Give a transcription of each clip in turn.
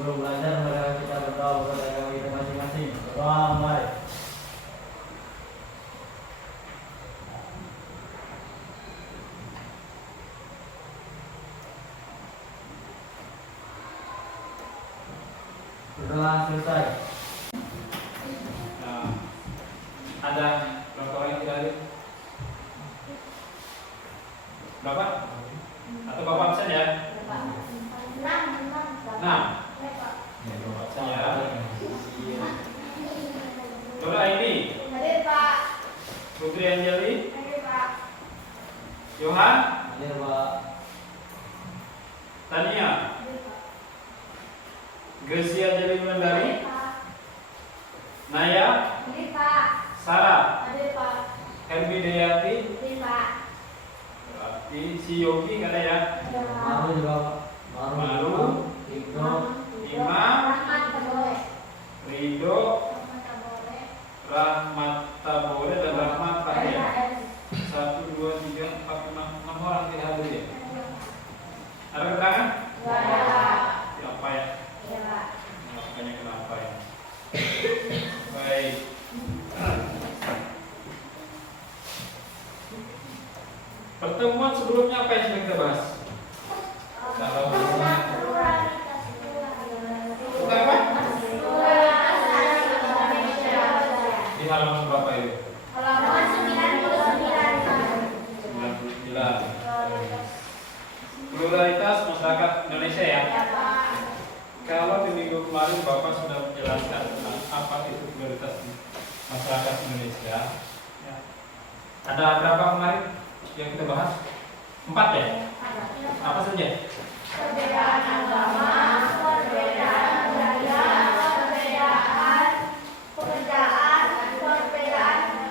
Sebelum belajar, mari kita berdoa kepada agama kita masing-masing. Berdoa, mari. Berdoa selesai. Nah, ada berapa orang yang tidak hadir? Berapa? Atau Bapak absen ya? 6. Absen ya. Dora ini. Hadir Pak. Putri Anjali. Hadir Pak. Johan. Hadir, Pak. Tania. Hadir Pak. Gracia Anjali Wulandari. Hadir Pak. Naya. Hadir Pak. Sarah. Hadir Pak. Herbi Deyati. Hadir Pak. Berarti si Yogi nggak ada ya? Maru juga, Pak. Maru. Ibnu, Imam. Rahmat Tabore. Ridho. Rahmat Tabore. Rahmat Tabore dan Rahmat Tahir. Hadir. 1, 2, 3, 4, 5, 6 orang tidak hadir ya? Ada keterangan? Nggak ada. Kenapa ya? Iya Pak. Makanya kenapa ya? Baik. Pertemuan sebelumnya apa yang sudah kita bahas? Kalau tentang apa? Di halaman berapa itu? Halaman 99. 99. Pluralitas masyarakat Indonesia ya. Ya Pak. Kalau di minggu kemarin Bapak sudah menjelaskan tentang apa itu pluralitas masyarakat Indonesia. Ya. Ada berapa kemarin yang kita bahas? 4 ya? Apa saja? Perbedaan agama, perbedaan budaya, perbedaan pekerjaan, perbedaan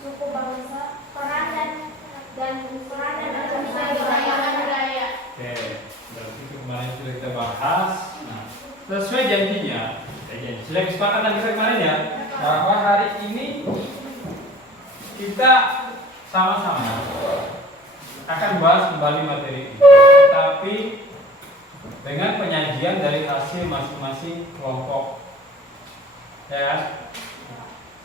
suku bangsa, peran dan budaya. Oke, berarti itu kemarin sudah kita bahas. Nah, sesuai janjinya, sudah kesepakatan kita kemarin ya, bahwa hari ini kita sama-sama akan bahas kembali materi ini, tapi dengan penyajian dari hasil masing-masing kelompok, ya,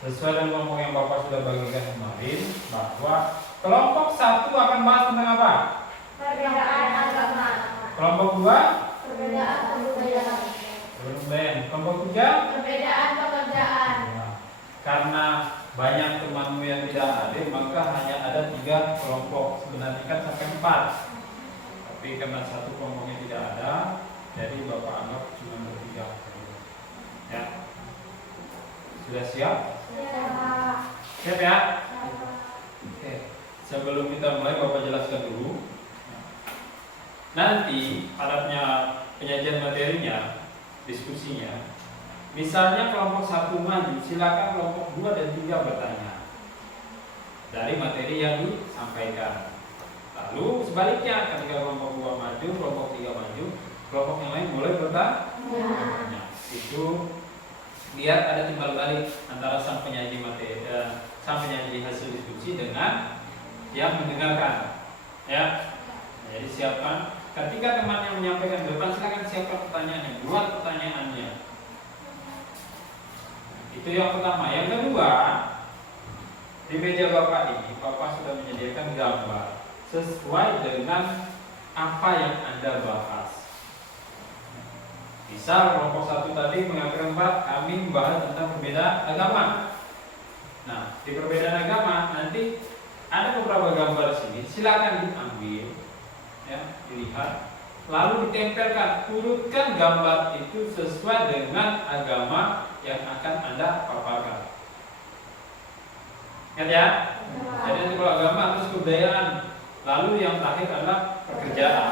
sesuai dengan kelompok yang Bapak sudah bagikan kemarin, bahwa kelompok 1 akan bahas tentang apa? Perbedaan agama, Kelompok 2 perbedaan kebudayaan, kelompok 3 perbedaan pekerjaan. Nah, karena banyak temanmu yang tidak hadir, maka hanya ada 3 kelompok. Sebenarnya kan sampai 4, tapi karena 1 kelompoknya tidak ada, jadi Bapak anggap cuma bertiga. Ya, sudah siap? Ya. Siap ya? Oke. Sebelum kita mulai, Bapak jelaskan dulu. Nanti alatnya penyajian materinya, diskusinya. Misalnya kelompok 1 maju, silakan kelompok 2 dan 3 bertanya dari materi yang disampaikan. Lalu sebaliknya, ketika kelompok 2 maju, kelompok 3 maju, kelompok yang lain boleh bertanya. Itu biar ada timbal balik antara sang penyaji materi, sang penyaji hasil diskusi dengan yang mendengarkan. Ya, jadi siapkan. Ketika teman yang menyampaikan jawaban, silakan siapkan pertanyaannya, buat pertanyaannya. Itu yang pertama. Yang kedua, di meja Bapak ini, Bapak sudah menyediakan gambar sesuai dengan apa yang Anda bahas. Misal kelompok 1 tadi mengatakan, Pak, kami membahas tentang perbedaan agama. Nah, di perbedaan agama nanti ada beberapa gambar sini, silakan diambil, ya, dilihat, lalu ditempelkan, urutkan gambar itu sesuai dengan agama yang akan Anda paparkan. Ingat ya? Jadi nanti kalau agama terus kebudayaan, lalu yang terakhir adalah pekerjaan.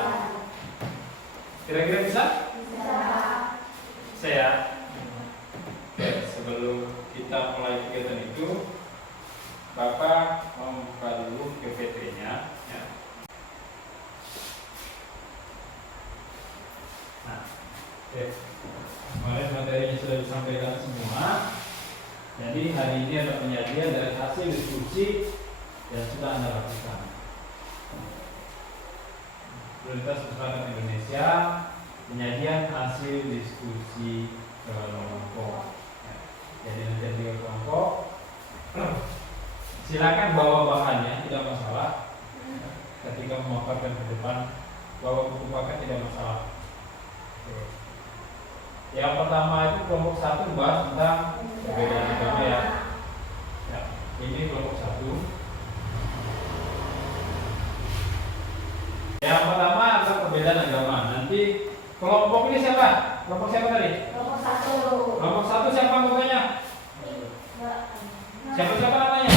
Kira-kira bisa? Bisa ya? Oke, sebelum kita mulai kegiatan itu, Bapak mau membuka dulu PPT-nya. Ya. Nah, oke. Kemarin materinya sudah disampaikan semua. Jadi hari ini ada penyajian dari hasil diskusi yang sudah Anda lakukan. Prioritas masyarakat Indonesia penyajian hasil diskusi kelompok. Ya, jadi nanti ada 3 kelompok. Silakan bawa bahannya, tidak masalah. Ketika memaparkan ke depan, bawa buku paket tidak masalah. Yang pertama itu kelompok 1 bahas tentang perbedaan agama ya. Ya, ini kelompok 1. Yang pertama adalah perbedaan agama. Nanti kelompok ini siapa? Kelompok siapa tadi? Kelompok 1. Kelompok 1 siapa anggotanya? Siapa namanya?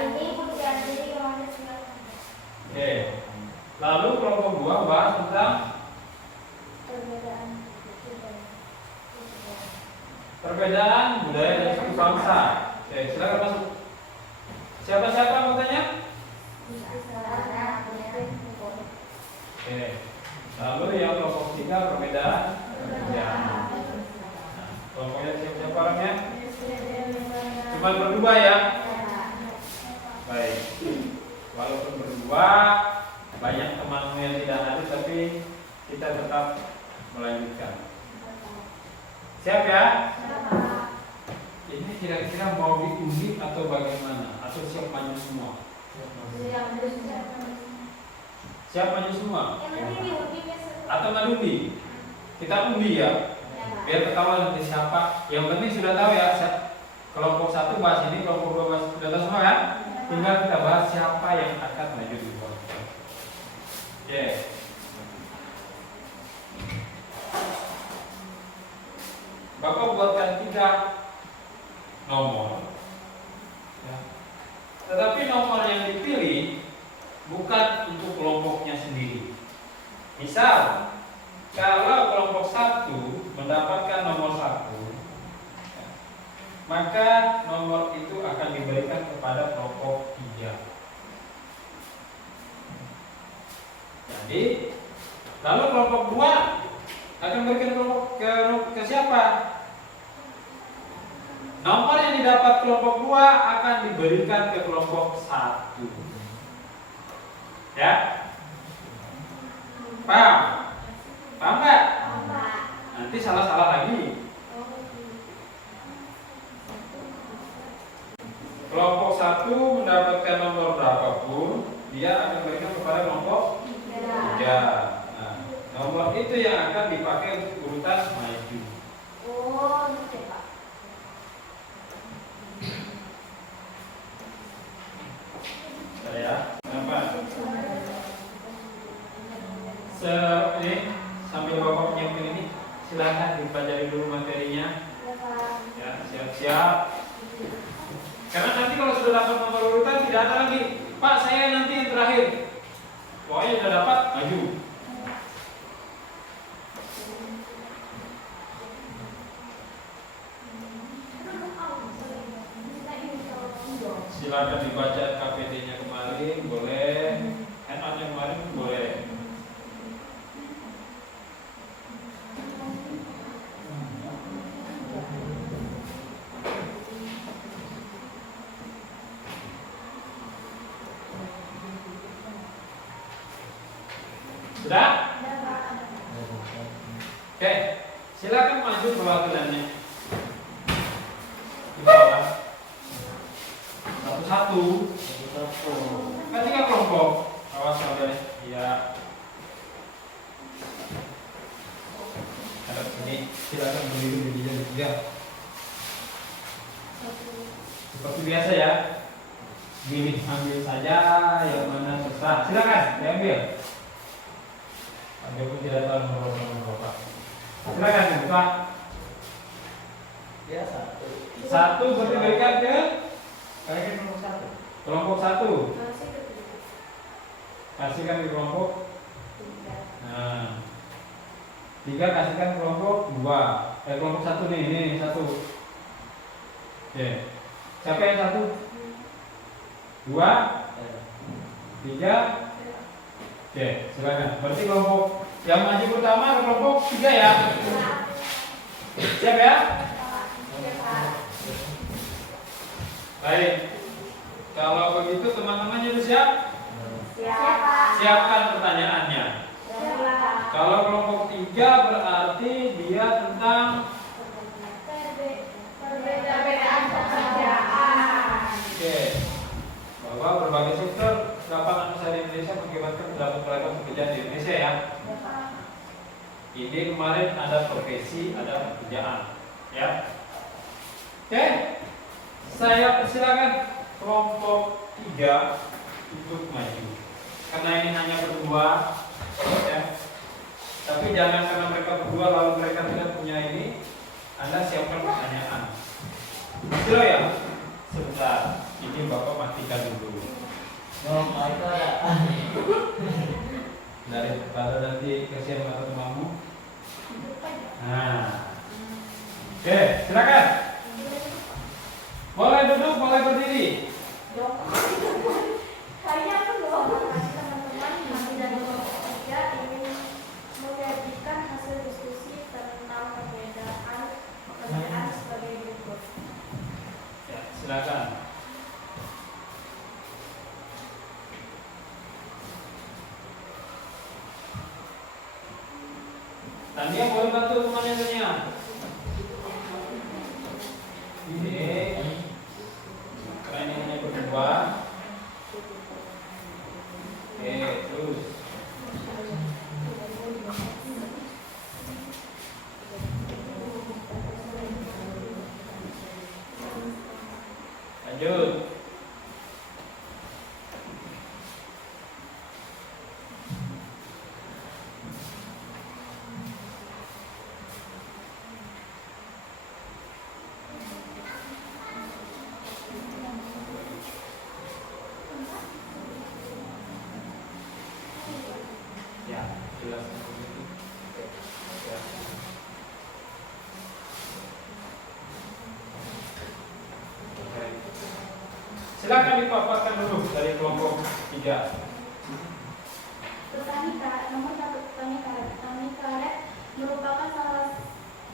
Ini bukan jadi kelompok 1. Oke. Lalu kelompok 2 bahas tentang perbedaan budaya dan suku bangsa. Oke, silakan masuk. Siapa anggotanya? Oke. Lalu yang kelompok 3 perbedaan pekerjaan. Nah, kelompoknya siapa orangnya? Cuma berdua ya. Baik. Walaupun berdua, banyak temanmu yang tidak hadir, tapi kita tetap melanjutkan. Siap ya? Ini kira-kira mau diundi atau bagaimana? Atau siap maju semua? Siap maju semua? Atau nggak undi? Kita undi ya, biar ketahuan nanti siapa. Yang penting sudah tahu ya, kelompok 1 bahas ini, kelompok 2 bahas, sudah tahu semua kan? Tinggal kita bahas siapa yang akan maju di kelompok. Oke. Bapak buatkan 3 nomor ya. Tetapi nomor yang dipilih bukan untuk kelompoknya sendiri. Misal kalau kelompok 1 mendapatkan nomor 1, maka nomor itu akan diberikan kepada kelompok 3. Jadi lalu kelompok 2 akan berikan kelompok ke siapa? Nomor yang didapat kelompok 2 akan diberikan ke kelompok 1. Ya? Paham? Paham nggak? Nanti salah-salah lagi. Kelompok 1 mendapatkan nomor berapapun, dia akan berikan kepada kelompok 3. Nah, nomor itu yang akan dipakai untuk urutan maju. Oh, gitu Pak. Saya, kenapa? Ini sambil bapak menyiapkan ini, silahkan dipelajari dulu materinya. Ya, siap-siap. Karena nanti kalau sudah dapat nomor urutan tidak ada lagi, Pak saya nanti yang terakhir. Pokoknya sudah dapat, maju. Silakan dibaca KPD-nya kemarin, boleh. Handout-nya kemarin boleh. Sudah? Oke, silakan maju perwakilannya. Di bawah. Satu-satu. Kan 3 kelompok. Awas saudara. Ya. Ada sini. Silakan berdiri di 3. Seperti biasa ya. Pilih ambil saja yang mana terserah. Silakan diambil. Ada pun tidak tahu nomor Bapak. Silakan Pak. Ya, 1 berikan ke kelompok 1. kelompok 1. Kasihkan ke kelompok. Nah, 3 kasihkan kelompok 2. Kelompok 1 nih, ini 1. Oke. Siapa yang 1? 2, 3. Oke, silakan. Berarti kelompok yang maju pertama ke kelompok 3 ya. Siap ya? Baik. Kalau begitu teman-teman jadi siap? Siapa? Siapkan pertanyaannya. Siapa? Kalau kelompok 3 berarti dia tentang Perbedaan pekerjaan. oke, bahwa berbagai sektor lapangan usaha di Indonesia mengakibatkan beragam beragam pekerjaan di Indonesia ya. Ini kemarin ada profesi, ada pekerjaan, ya. Oke, saya persilakan kelompok 3 ikut maju. Karena ini hanya berdua, ya. Tapi jangan karena mereka berdua lalu mereka tidak punya ini, Anda siapkan pertanyaan. Mas ya, sebentar. Ini Bapak matikan dulu. No, itu ada. Daripada nanti kasihan mata temanmu. Nah, oke, silakan. Boleh duduk, boleh berdiri. Kayaknya aku loh, teman-teman kami dari kelompok 3 ingin menyajikan hasil diskusi tentang perbedaan pekerjaan sebagai berikut. Ya, silakan. Tania boleh bantu temannya Tania. Ini karena ini hanya berdua. Oke, terus. Lanjut. Ya, jelas. Ya. Oke. Silakan dipaparkan dulu dari kelompok 3. Petani karet, nomor 1 petani karet. Petani karet merupakan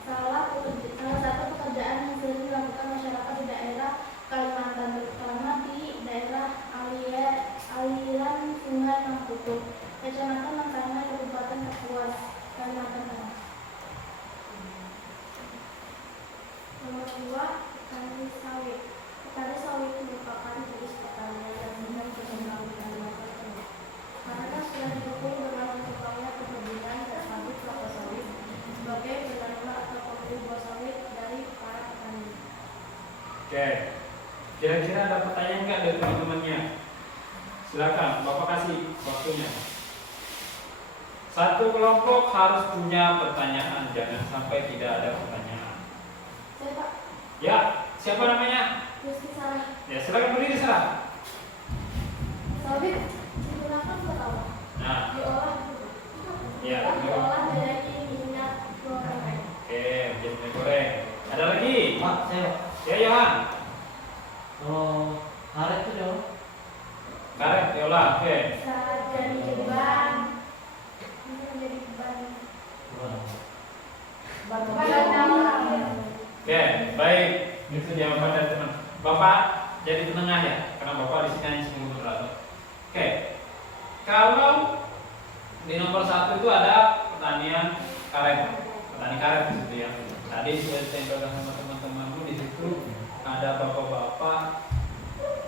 salah satu pekerjaan yang sering dilakukan masyarakat di daerah Kalimantan, terutama di daerah aliran Sungai Mangkukuh, Kecamatan Mangkana, Kabupaten Kapuas, Kalimantan Tengah. Nomor 2, petani sawit. Petani sawit merupakan jenis pertanian yang sedang berkembang di Kalimantan Tengah. Mereka sudah didukung dengan berkembangnya perkebunan dan pabrik kelapa sawit sebagai penerima atau pembeli buah sawit dari para petani. Oke. Kira-kira ada pertanyaan nggak dari teman-temannya? Silakan, Bapak kasih waktunya. Satu kelompok harus punya pertanyaan, jangan sampai tidak ada pertanyaan. Saya Pak, Ya, siapa namanya? Rizky Sarah. Ya, silakan berdiri serah. Sawit digunakan buat apa? Nah, Diolah. ya, Diolah menjadi minyak goreng. oke, jadi minyak goreng. Ada lagi? Pak, saya Ya, Johan. kalau karet itu dong. Karet diolah, oke. Bisa jadi beban. Bisa menjadi beban. Oke, baik. Itu jawaban dari teman. Bapak jadi penengah ya, karena Bapak di sini hanya sebagai moderator. Oke. Kalau di nomor 1 itu ada pertanian karet, petani karet di situ ya. Tadi sudah ditempelkan sama teman-temanmu di situ ada bapak-bapak.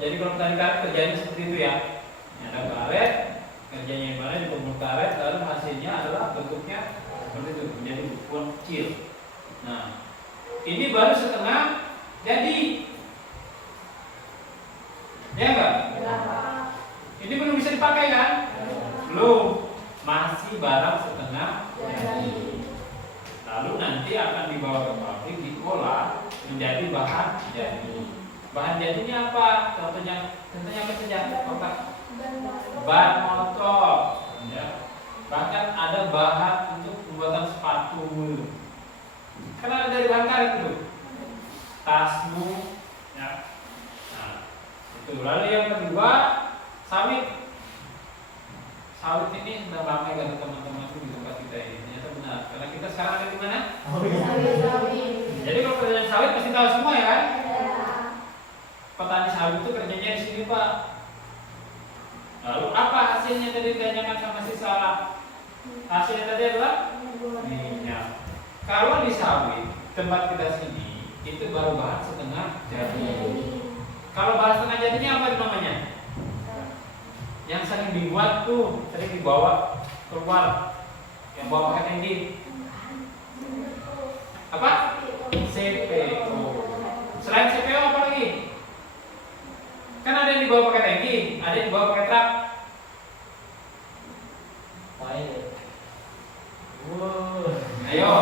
Jadi kalau petani karet kerjanya seperti itu ya. Ini ada karet, kerjanya gimana di pembuluh karet, lalu hasilnya adalah bentuknya seperti itu, menjadi bukuan kecil. Nah, ini baru setengah jadi, ya enggak? Ini belum bisa dipakai kan? Belum, masih barang setengah jadi. Lalu nanti akan dibawa ke pabrik, diolah menjadi bahan jadi. Bahan jadinya apa? Contohnya apa saja? Bapak? Ban motor, ya. Bahkan ada bahan untuk pembuatan sepatu. Kan ada dari bahan karet itu, tasmu, ya. Nah, itu. Lalu yang kedua, sawit. Sawit ini sudah ramai kan teman-teman di tempat kita ini. Ternyata benar. Karena kita sekarang ada di mana? Jadi kalau kerjaan sawit pasti tahu semua ya kan? Petani sawit itu kerjanya di sini Pak. Lalu apa hasilnya tadi ditanyakan sama si Sarah? Hasilnya tadi adalah minyak. Kalau di sawit tempat kita sini itu baru bahan setengah jadi. Kalau bahan setengah jadinya apa namanya? Yang sering dibuat tuh, sering dibawa keluar, yang bawa pakai tangki. Apa? CPO. Selain CPO apa lagi? Kan ada yang dibawa pakai tangki, ada yang dibawa pakai truk. Baik. Ayo.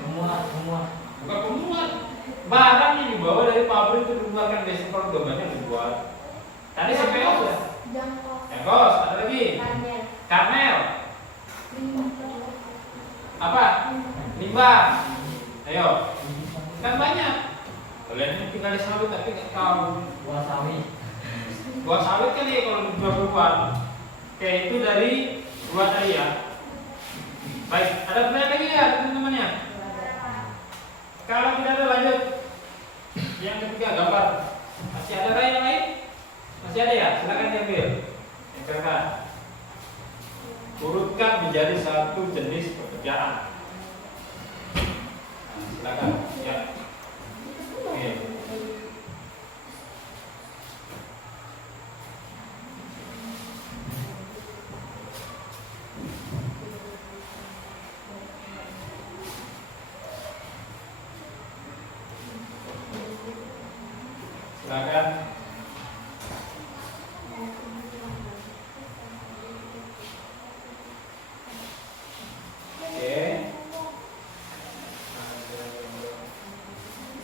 Semua. Bukan pemuat. Barang yang dibawa dari pabrik itu dikeluarkan biasanya kalau udah banyak dibuat. Tadi CPO sudah. Jangkos, ada lagi. Karmel. Apa? Limbah. Ayo. Kan banyak. Kalian ini tinggal di sawit tapi nggak tahu. Buah sawit. Buah sawit kan ya kalau dibuat. Oke, itu dari buah tadi ya. Baik, ada pertanyaan lagi ya teman-temannya? Kalau tidak ada lanjut. Yang ketiga gambar. Masih ada yang lain? Masih ada ya? Silakan diambil. Yang silakan. Urutkan menjadi satu jenis pekerjaan. Nah, silakan. Ya. Oke. Silakan. Oke.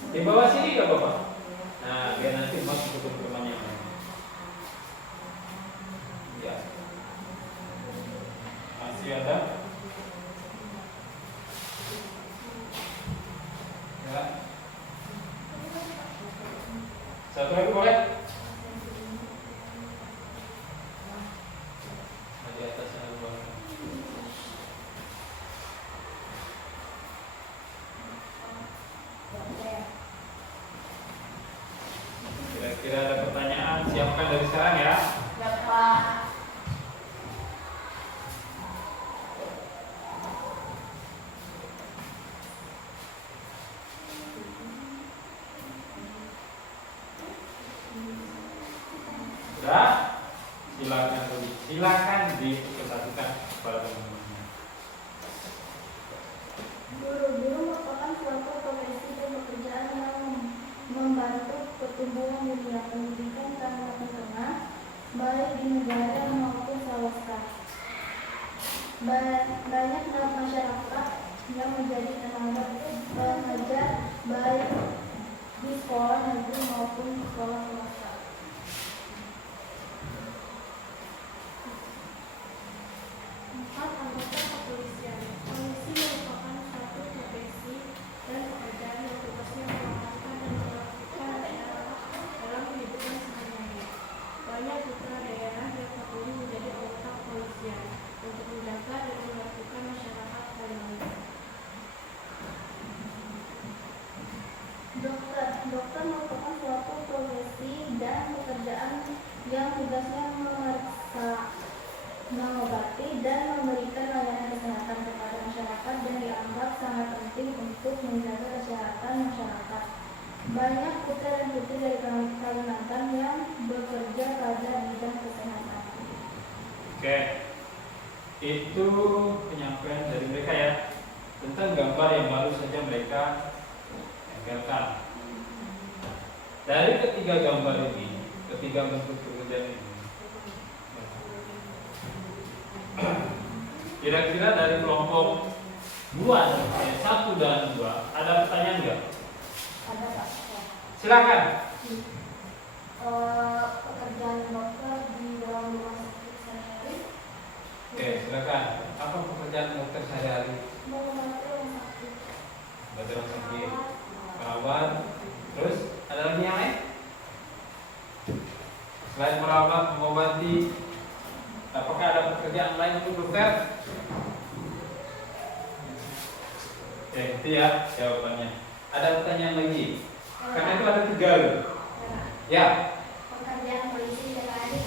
Di bawah sini nggak Bapak? Nah, biar nanti masuk ke teman-temannya. Ya. Masih ada? Ya. Satu lagi boleh? Di atas sana boleh. Kira-kira ada pertanyaan? Siapkan dari sekarang ya. Sudah? Silakan dipersatukan kepada teman-teman. Guru-guru merupakan suatu profesi dan pekerjaan yang membantu pertumbuhan dunia pendidikan Kalimantan Tengah, baik di negara maupun swasta. Banyak masyarakat yang menjadi tenaga pengajar baik di sekolah negeri maupun di sekolah swasta. Anggota kepolisian. Polisi merupakan suatu profesi dan pekerjaan yang tugasnya mengamankan dan melakukan dalam kehidupan sehari-hari. Banyak putra daerah yang terpilih menjadi anggota kepolisian untuk menjaga dan melakukan masyarakat Kalimantan. Dokter merupakan suatu profesi dan pekerjaan yang tugasnya mengobati dan memberikan layanan kesehatan kepada masyarakat dan dianggap sangat penting untuk menjaga kesehatan masyarakat. Banyak putra dan putri dari Kalimantan yang bekerja pada bidang kesehatan. Oke. Itu penyampaian dari mereka ya tentang gambar yang baru saja mereka tempelkan. Dari ketiga gambar ini, ketiga bentuk pekerjaan ini, kira-kira dari kelompok 1 dan 2 ada pertanyaan nggak? Ada Pak. Silakan. Pekerjaan dokter di dalam rumah sakit sehari-hari. Oke, silakan. Apa pekerjaan dokter sehari-hari? Mengobati rumah sakit. Dokter sakit, perawat, terus ada lagi yang lain? Selain merawat, mengobati, apakah ada pekerjaan lain untuk dokter? Oke, itu ya jawabannya. Ada pertanyaan lagi? Karena itu ada 3 loh. Ya. Pekerjaan polisi tiap hari.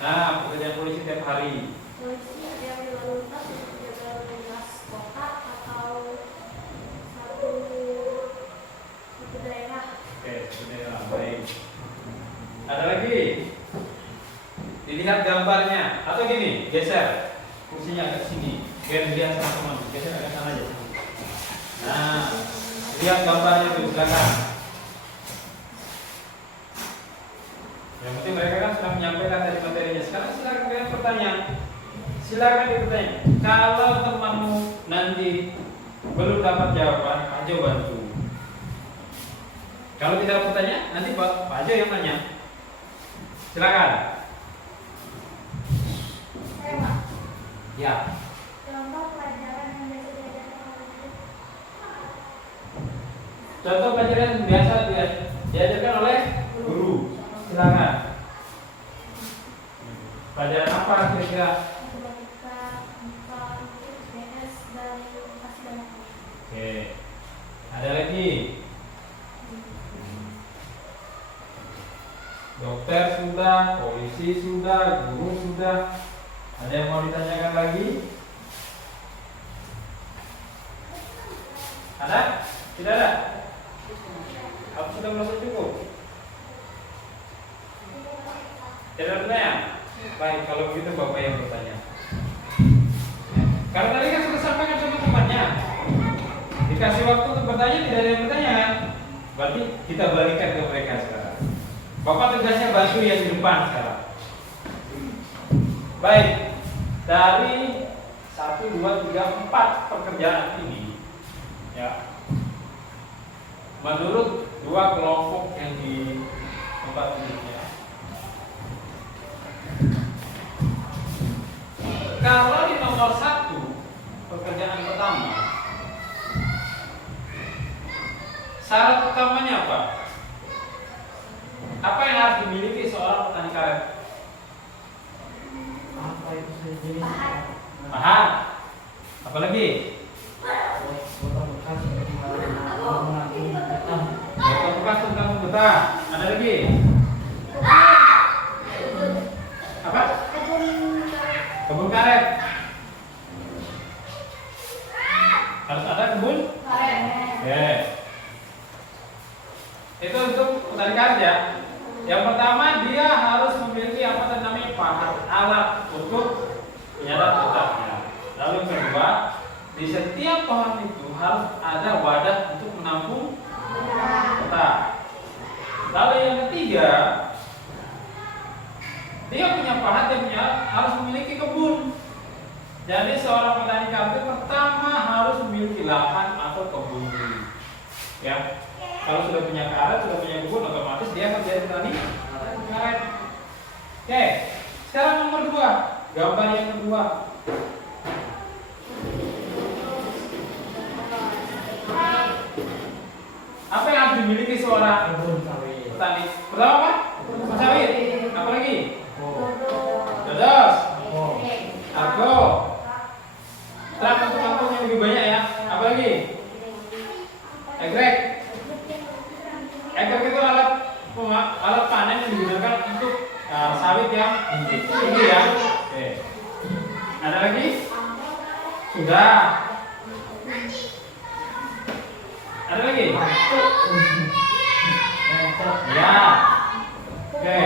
Nah, pekerjaan polisi tiap hari. Polisi yang lalu geser kursinya agak sini biar dilihat sama teman. Geser agak sana aja. Nah, lihat gambarnya itu silakan. Yang penting mereka kan sudah menyampaikan tadi materinya. Sekarang silakan kalian bertanya. Silakan bertanya. Kalau temanmu nanti belum dapat jawaban, Pak Jo bantu. Kalau tidak bertanya, nanti Pak Jo yang tanya. Silakan. Saya Pak. Ya. Contoh pelajaran yang biasa diajarkan oleh guru. Contoh pelajaran yang biasa diajarkan oleh guru. Silakan. Pelajaran apa kira-kira? Matematika, IPA, IPS, dan masih banyak. Oke. Ada lagi? Dokter sudah, polisi sudah, guru sudah. Ada yang mau ditanyakan lagi? Ada? Tidak ada? Aku sudah merasa cukup. Tidak ada pertanyaan? Baik, kalau begitu Bapak yang bertanya. Karena tadi kan sudah sampaikan sama temannya. Dikasih waktu untuk bertanya, tidak ada yang bertanya kan? Berarti kita balikan ke mereka sekarang. Bapak tugasnya bantu yang di depan sekarang. Baik, dari 1, 2, 3, 4 pekerjaan ini, ya, menurut dua kelompok yang di tempat ini, ya, kalau di nomor 1 pekerjaan pertama, syarat utamanya apa? Apa yang harus dimiliki seorang petani karet? Apa itu jenis? Bahan. Apalagi? Botol bekas menampung getah. Botol bekas tentang getah. Ada lagi? Apa? Kebun karet. Harus ada kebun? Oke. Itu untuk petani karet ya. Yang pertama dia harus memiliki apa namanya pahat, alat untuk menyadap getahnya. Lalu yang kedua, di setiap pohon itu harus ada wadah untuk menampung getah. Lalu yang ketiga, dia punya pahat, dia punya harus memiliki kebun. Jadi seorang petani karet itu pertama harus memiliki lahan atau kebun. Ya. Kalau sudah punya karet, sudah punya kebun, otomatis dia akan jadi petani karet. Oke, sekarang nomor 2, gambar yang kedua. Apa yang harus dimiliki seorang Kebun sawit. petani? Pertama apa? Kebun sawit. Apa lagi? Dodos, argo, truk untuk angkut yang lebih banyak ya. Apa lagi? Egrek. Egrek itu alat panen yang digunakan untuk sawit yang tinggi ya. Oke. Ada lagi? Sudah. Ada lagi? Ya. Oke.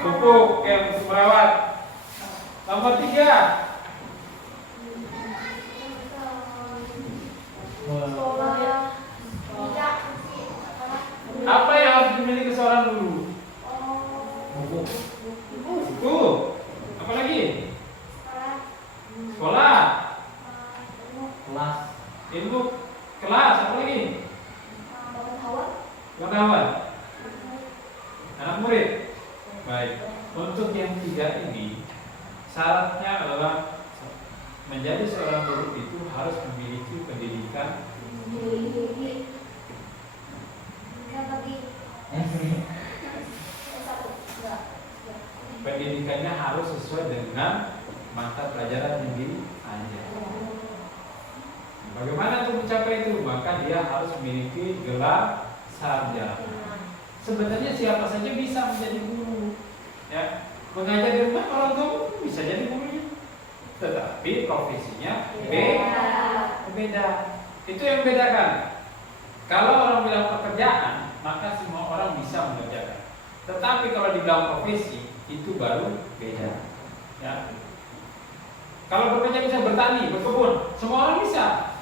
Pupuk yang untuk merawat. Nomor 3. Apa yang harus dimiliki seorang guru? Buku. Apa lagi? Sekolah. Kelas. Ilmu kelas. Apa lagi? Pengetahuan. Anak murid. Baik. Untuk yang 3 ini, syaratnya adalah menjadi seorang guru itu harus memiliki pendidikan. Pendidikannya harus sesuai dengan mata pelajaran yang diajar. Bagaimana untuk mencapai itu? Maka dia harus memiliki gelar sarjana. Sebenarnya siapa saja bisa menjadi guru. Ya, mengajar di rumah orang tua bisa jadi gurunya. Tetapi profesinya beda. Itu yang membedakan. Kalau orang bilang pekerjaan, maka semua orang bisa mengerjakan. Tetapi kalau dibilang profesi, itu baru beda. Ya. Kalau bekerja bisa bertani, berkebun, semua orang bisa.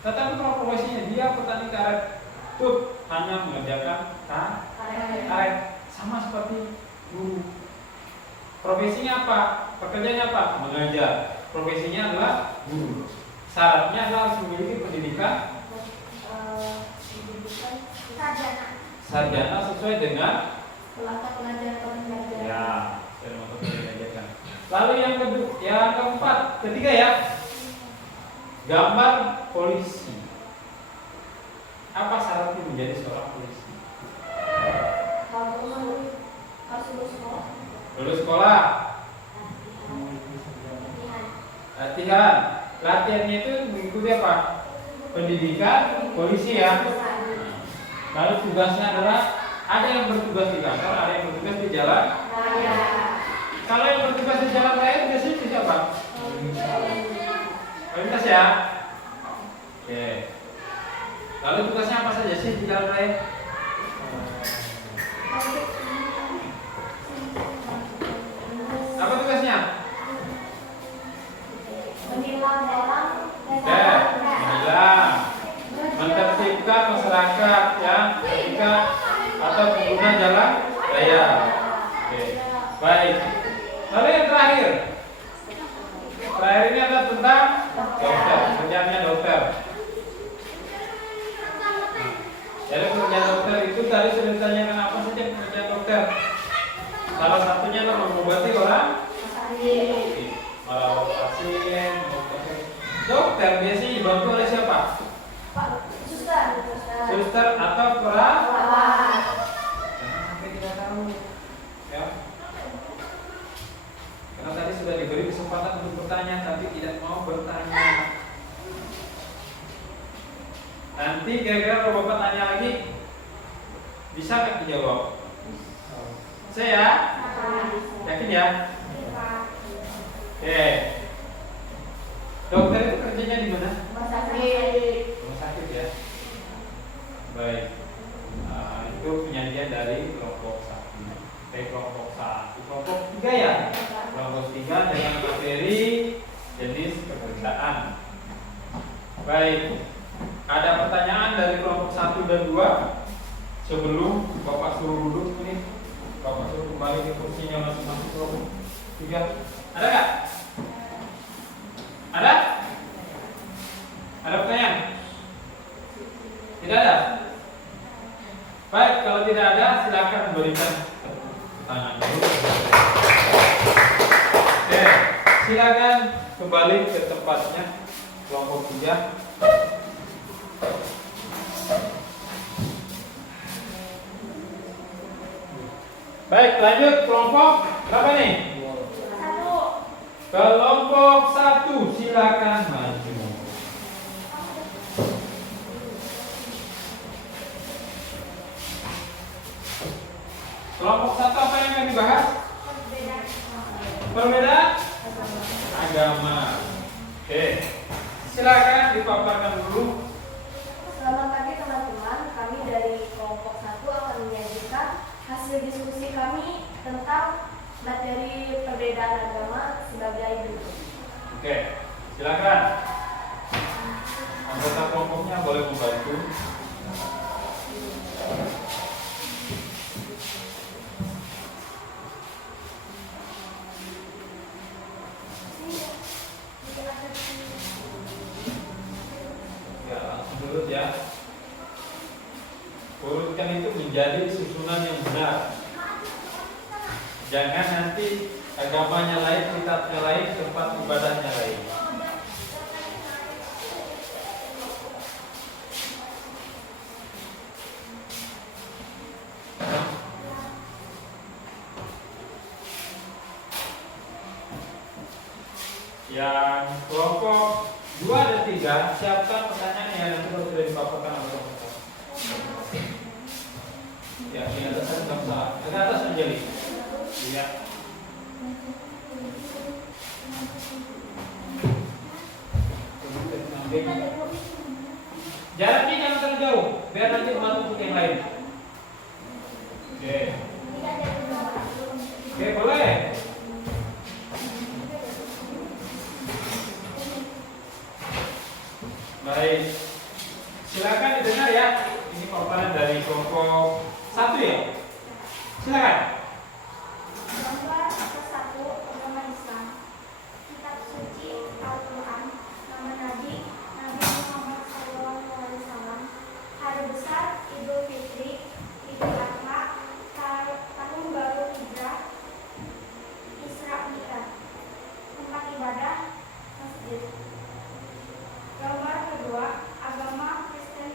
Tetapi kalau profesinya dia petani karet, tuh hanya mengerjakan karet, sama seperti guru. Profesinya apa? Pekerjaannya apa? Mengajar. Profesinya adalah guru. Syaratnya adalah harus memiliki pendidikan sarjana sesuai dengan ya, lalu yang ketiga ya, gambar polisi. Apa syaratnya menjadi seorang polisi? Lulus sekolah. Latihan. Latihannya itu mengikuti apa? Pendidikan polisi ya. Lalu tugasnya adalah ada yang bertugas di kantor, ada yang bertugas di jalan raya. Kalau yang bertugas di jalan raya biasanya siapa? Lintas ya. Oke. Lalu tugasnya apa saja sih di jalan raya? Apa tugasnya? Menilang, menertibkan masyarakat yang ketika atau pengguna jalan raya. Oke. Baik. Lalu yang terakhir ini adalah tentang dokter. Kerjaannya dokter. Jadi pekerjaan dokter itu tadi sudah ditanyakan apa saja pekerjaan dokter. Salah satunya adalah mengobati orang sakit, merawat pasien. Dokter biasanya dibantu oleh siapa? Suster atau perawat. Sampai tidak tahu. Ya. Karena tadi sudah diberi kesempatan untuk bertanya, tapi tidak mau bertanya. Nanti kira-kira kalau Bapak tanya lagi, bisa nggak dijawab? Saya yakin ya? Oke. Dokter itu kerjanya di mana? Rumah sakit ya. Baik. Itu penyajian dari kelompok 1. Kelompok 1. Kelompok 3 ya? Kelompok 3 dengan materi jenis pekerjaan. Baik. Ada pertanyaan dari kelompok 1 dan 2 sebelum Bapak suruh duduk ini. Bapak suruh kembali ke kursinya masing-masing kelompok 3. Ada nggak? Ada? Ada pertanyaan? Tidak ada? Baik, kalau tidak ada silakan berikan pertanyaan dulu. Oke, silakan kembali ke tempatnya kelompok 3. Baik, lanjut kelompok berapa nih? 1. Kelompok 1, silakan maju. Kelompok 1 apa yang akan dibahas? Perbedaan agama. Oke, silakan dipaparkan dulu. Selamat pagi teman-teman, kami dari kelompok 1 akan menyajikan hasil diskusi kami tentang materi perbedaan agama sebagai berikut. Oke, silakan. Anggota kelompoknya boleh membantu. Ya, langsung urut ya. Urutkan itu menjadi susunan yang benar. Jangan nanti agamanya lain, kitabnya lain, tempat ibadahnya lain. Yang kelompok 2 dan 3 siapkan pertanyaannya dan sudah dipaparkan oleh kelompok. Ya, di atas sama. Ke atas menjadi. Iya. Jaraknya jangan terlalu jauh, biar nanti masuk yang lain. Oke. Oke, boleh. Baik. Silakan didengar ya. Ini paparan dari kelompok 1 ya. Silakan. Gambar ke-1 agama Islam. Kitab suci Al-Quran. Nama Nabi Muhammad SAW. Hari besar Idul Fitri, Idul Adha, tahun baru Hijrah, Isra Mi'raj. Tempat ibadah masjid. Gambar kedua agama Kristen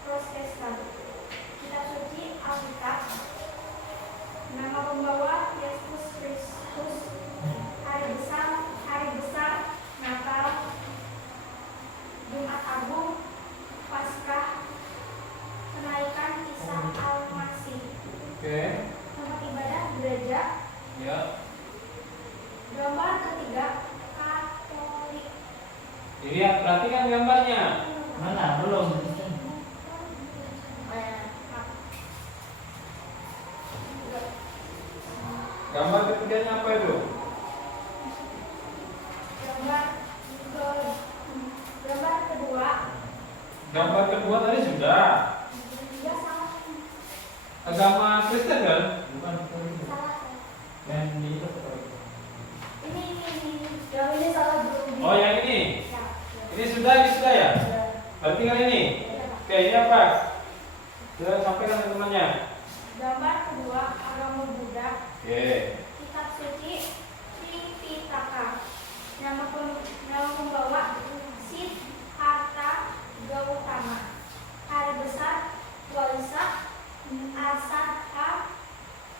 Protestan. Kitab suci Alkitab. Nama pembawa Yesus Kristus. Hari besar Natal, Jumat Agung, Paskah, kenaikan Isa Al-Masih. Oke. Tempat ibadah gereja. Ya. Gambar ketiga Katolik. Dilihat, perhatikan gambarnya. Mana? Belum. Gambar ketiganya apa itu? Gambar kedua. Gambar kedua tadi sudah. Ya salah. Agama Kristen kan? Bukan. Salah. Yang ini itu apa? Ini. Yang ini salah belum. Oh, yang ini. Ya. Ini sudah ya? Berarti kan ini. Oke, ini apa? Sudah sampaikan ke temannya. Gambar kedua agama Buddha. Oke. Kitab suci Tripitaka. Nama pembawa Siddhartha Gautama. Hari besar Waisak Asadha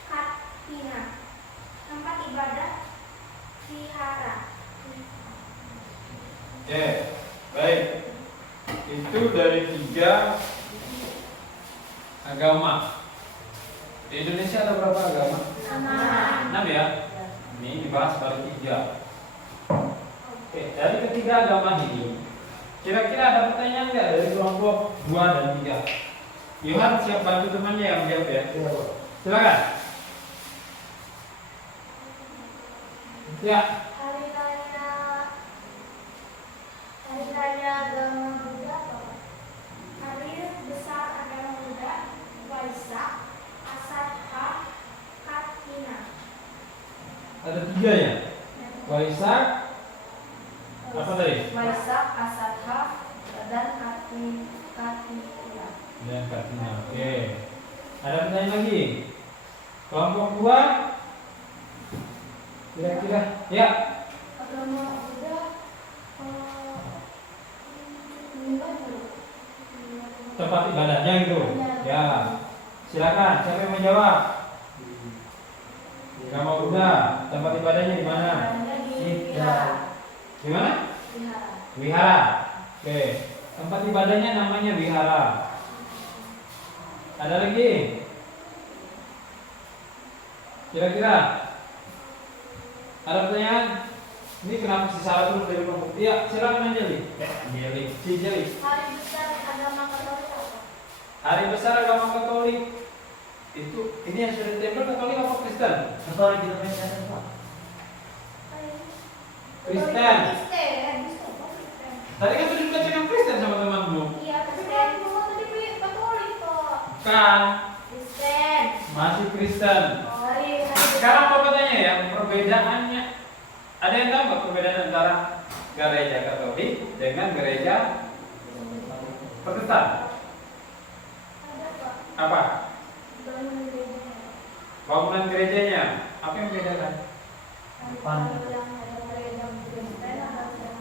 Katina. Tempat ibadah Vihara. Oke, baik. Itu dari 3 agama. Di Indonesia ada berapa agama? 6 ya? Ini dibahas baru 3. Oke, dari ketiga agama ini, kira-kira ada pertanyaan nggak dari kelompok 2 dan 3? Yohan siap bantu temannya yang menjawab ya. Silakan. Ya. Hari raya agama Buddha apa? Hari besar agama Buddha Waisak Asadha Katina. Ada 3 ya? Waisak apa tadi? Waisak Asadha dan Katina. Dan Katina. Oke. Ada pertanyaan lagi? Kelompok 2? Kira-kira? Ya. Agama Buddha Tempat ibadahnya gitu. Ya. Silakan. Siapa yang menjawab? Agama Buddha. Tempat ibadahnya di mana? Di mana? Wihara. Oke. Tempat ibadahnya namanya wihara. Ada lagi? Kira-kira? Ada pertanyaan? Ini kenapa si Sarah terus dari kelompok? Iya, silakan Anjali. Anjali. Si Anjali. Hari besar agama Katolik apa? Hari besar agama Katolik. Itu ini yang sudah ditempel Katolik apa Kristen? Katolik kita main apa? Kristen. Kristen. Tadi kan sudah dibacakan Kristen sama temanmu. Iya, Kristen. Cuma tadi Katolik kok. Kan Kristen. masih Kristen. Oh, hari Sekarang apa tanya ya perbedaannya? Ada yang tahu nggak perbedaan antara gereja Katolik dengan gereja Protestan? ada Pak. Apa? Bangunan gerejanya. Bangunan gerejanya. Apa yang membedakan? Kalau yang ada gereja Kristen ada yang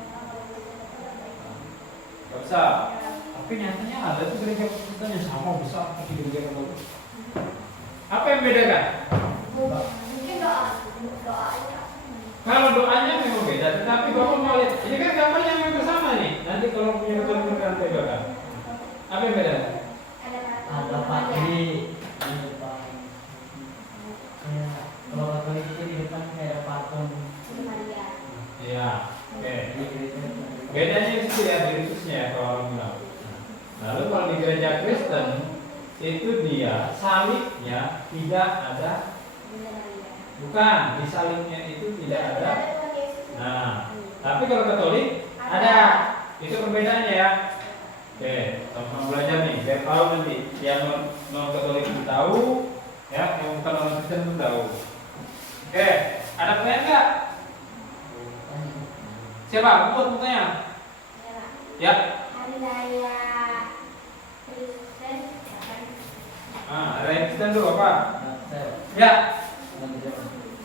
Gak usah. Tapi nyatanya ada tuh gereja Protestan yang sama besar seperti gereja Katolik. Apa yang membedakan? mungkin doanya. Kalau doanya memang beda, tetapi Bapak mau lihat, ini kan gambarnya yang bersama nih. Nanti kalau punya betul-betul kan bedakan. Apa yang beda? Ada pagi di depan. Ya, kalau Katolik itu di depan kayak patung. Iya. Oke. Di gereja. Bedanya di situ ya, di Kristusnya ya kalau orang bilang. Lalu kalau di gereja Kristen itu dia salibnya tidak ada, bukan di salibnya itu tidak ada. Nah, tapi kalau Katolik ada. Itu perbedaannya ya. Oke, sama-sama belajar nih. Biar tahu nanti yang non Katolik itu tahu, ya, yang bukan non Kristen itu tahu. Oke, ada pertanyaan nggak? Siapa? Buat pertanyaan? Ya. Hari raya Kristen kapan? Hari raya Kristen dulu apa? Natal. Ya.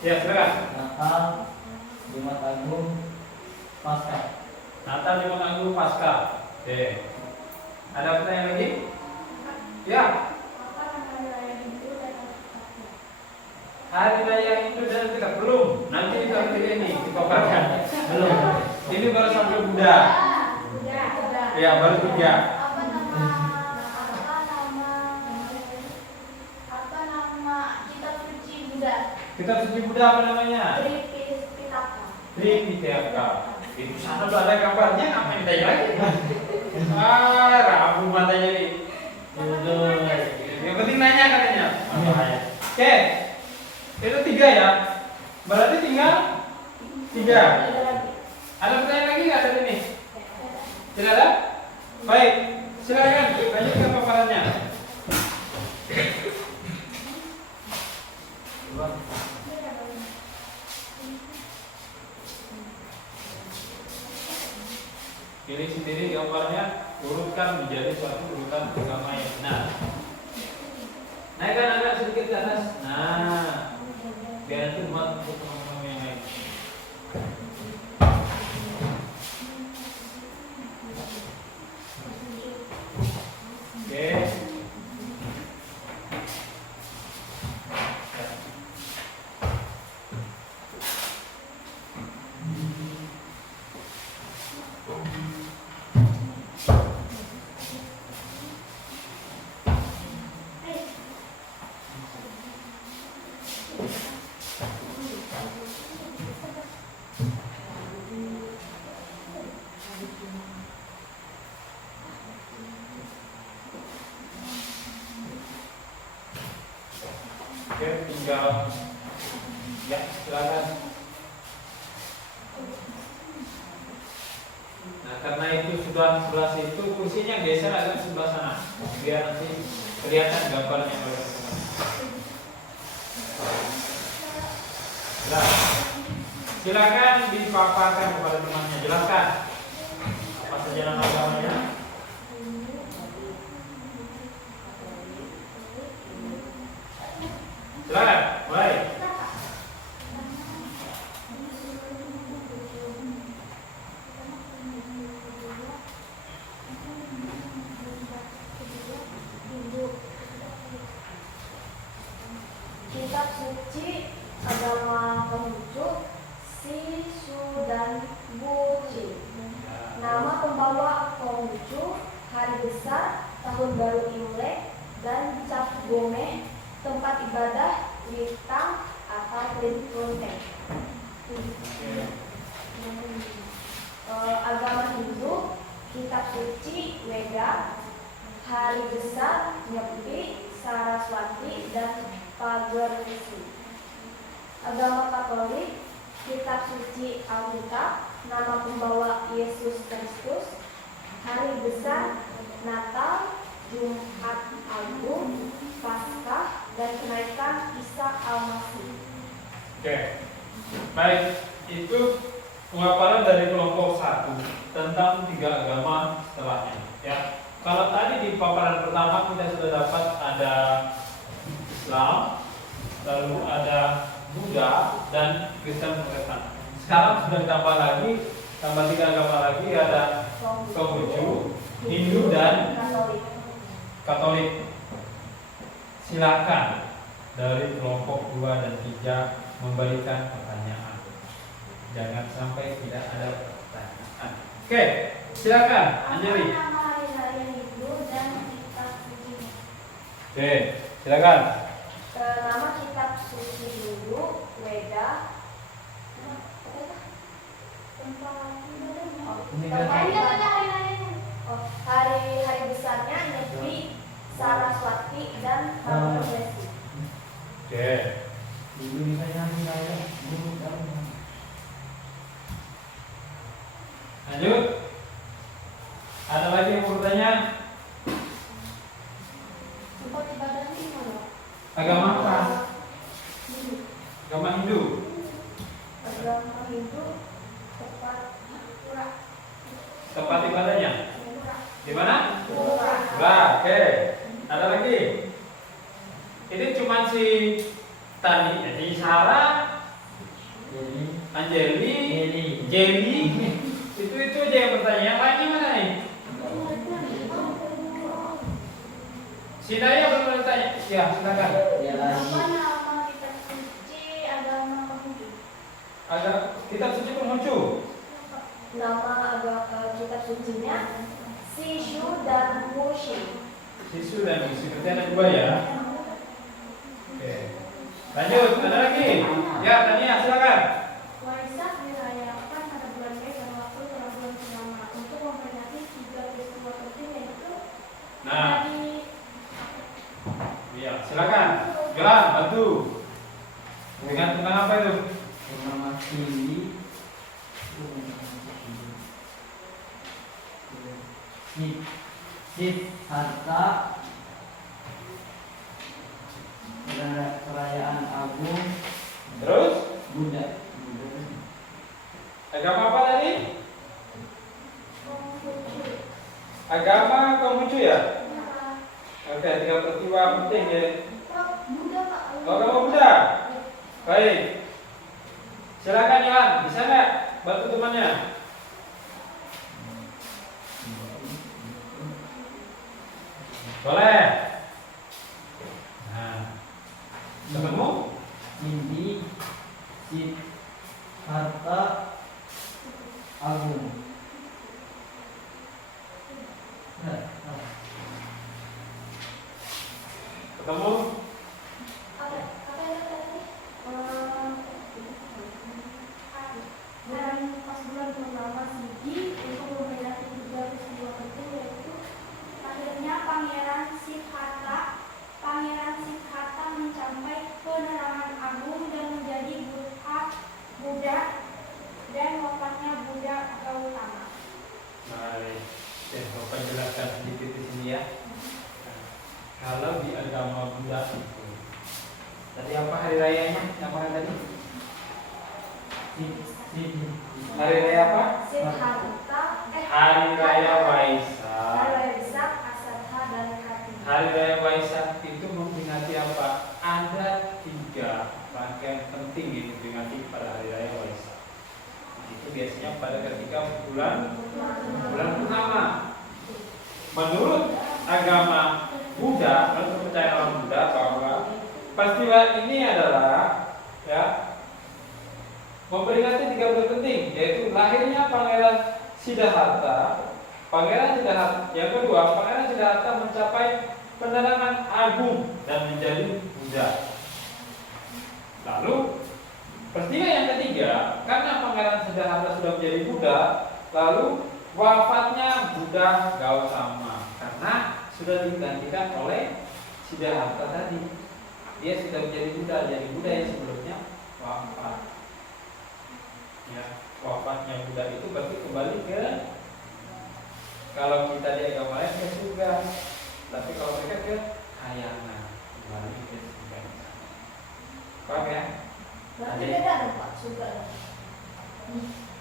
Ya, silakan. Natal, Jumat Agung, Paskah. Natal, Jumat Agung, Paskah. Oke. Ada pertanyaan lagi? Ya. Apa hari raya Hindu dan Paskah? Hari raya Hindu dan kita belum. Nanti kita ini dipaparkan. Belum. Ini baru sampai Buddha. Udah. Ya, baru 3. Apa nama kitab suci Buddha? Kita suci Buddha apa namanya? Tripitaka. Tripitaka. Itu sana udah ada gambarnya, ngapain ditanya lagi? Rabu matanya nih. Yang penting nanya katanya. Oke. Itu 3 ya. Berarti tinggal 3. Ada pertanyaan lagi nggak dari ini? Tidak ada? Baik. Silakan lanjutkan paparannya. Pilih sendiri gambarnya, urutkan menjadi suatu urutan agama yang benar. Naikkan agak sedikit ke atas. Nah, biar nanti muat untuk teman-teman yang lain. Oke. Oke, tinggal ya, silakan. Nah, karena itu sudah sebelah situ, kursinya geser agak sebelah sana, biar nanti kelihatan gambarnya oleh teman-teman. Nah, silakan dipaparkan kepada temannya, jelaskan apa saja nama agamanya. Silakan, mulai. Kitab suci agama Konghucu, Sisu dan Buci. Nama pembawa Konghucu, hari besar, tahun baru Imlek, dan Cap Gome, tempat ibadah Witang atau Trinkunte. Agama Hindu, kitab suci Weda, hari besar Nyepi, Saraswati, dan Pagerwesi. Agama Katolik, kitab suci Alkitab, nama pembawa Yesus Kristus, hari besar Natal, Jumat Agung, Paskah, dan kenaikan Isa Al-Masih. Oke, baik, itu pemaparan dari kelompok 1 tentang 3 agama setelahnya. Ya, kalau tadi di paparan pertama kita sudah dapat ada Islam, lalu ada Buddha dan Kristen Protestan. Sekarang sudah ditambah lagi, tambah 3 agama lagi, ada Konghucu, Hindu dan Katolik. Silakan dari kelompok 2 dan 3 memberikan pertanyaan. Jangan sampai tidak ada pertanyaan. Oke, silakan Anjali. Apa nama hari raya Hindu dan kitab suci? Oke, silakan. Nama kitab suci Hindu Weda. Hari besarnya Nyepi, Saraswati, dan Pagerwesi. Oke. Dulu misalnya hari raya, dulu kan. Lanjut. Agama apa? Agama Hindu. Agama Hindu Tempat ibadahnya di mana? Pura. Oke. Ada lagi? Ini cuma si Tani, jadi Sarah, Jadi Anjeli, Jadi Jenny, itu aja yang bertanya. Yang lainnya mana nih? Si Naya belum bertanya. Ya, silakan. ya Apa lagi nama kitab suci agama Konghucu? Ada kitab suci Konghucu. Nama kitab sucinya Sishu dan Mushi. Sisu dan Musi. Berarti ada dua ya. Oke. Lanjut, ada lagi? Ya, Tania, silakan. Waisak dirayakan pada bulan Mei dan waktu pada bulan purnama untuk memperingati 3 peristiwa penting yaitu Nah, hari iya, silakan. Johan, bantu. Ingat tentang apa itu? nama Sili Harta perayaan agung Terus, Buddha. agama apa tadi? Konghucu. Agama Konghucu ya? Oke, 3 peristiwa penting ya. Buddha Pak. Oh, agama Buddha. Baik. Silakan Johan, bisa nggak bantu temannya? Boleh. Nah, temanmu? Cinti Harta Agung. Ketemu? Apa yang tadi? Dan pas bulan purnama Sigi untuk memperingati 3 peristiwa penting yaitu lahirnya Pangeran Siddhartha mencapai penerangan agung dan menjadi Buddha dan wafatnya Buddha Gautama. Baik. Bapak jelaskan sedikit di sini ya. Nah, kalau di agama Buddha itu, tadi apa hari rayanya? Apa hari tadi? Hari raya apa? Siddhartha, Hari raya Waisak. Hari Raya Waisak, Asadha dan Kartika. Hari raya Waisak itu memperingati apa? Ada 3 rangkaian penting yang diperingati pada hari raya Waisak. Itu biasanya pada ketika bulan purnama. Menurut agama Buddha, menurut kepercayaan orang Buddha bahwa peristiwa ini adalah ya memperingati 3 bulan penting, yaitu lahirnya Pangeran Siddhartha. Yang kedua, Pangeran Siddhartha mencapai penerangan agung dan menjadi Buddha. Lalu peristiwa yang ketiga, karena Pangeran Siddhartha sudah menjadi Buddha, lalu wafatnya Buddha Gautama karena sudah digantikan oleh Siddhartha tadi. Dia sudah menjadi Buddha, jadi Buddha yang sebelumnya wafat. Ya, wafatnya Buddha itu berarti kembali ke, kalau kita di agama lain ke surga, tapi kalau mereka ke kayangan, kembali ke surga. Paham ya? Berarti beda dong Pak, surga.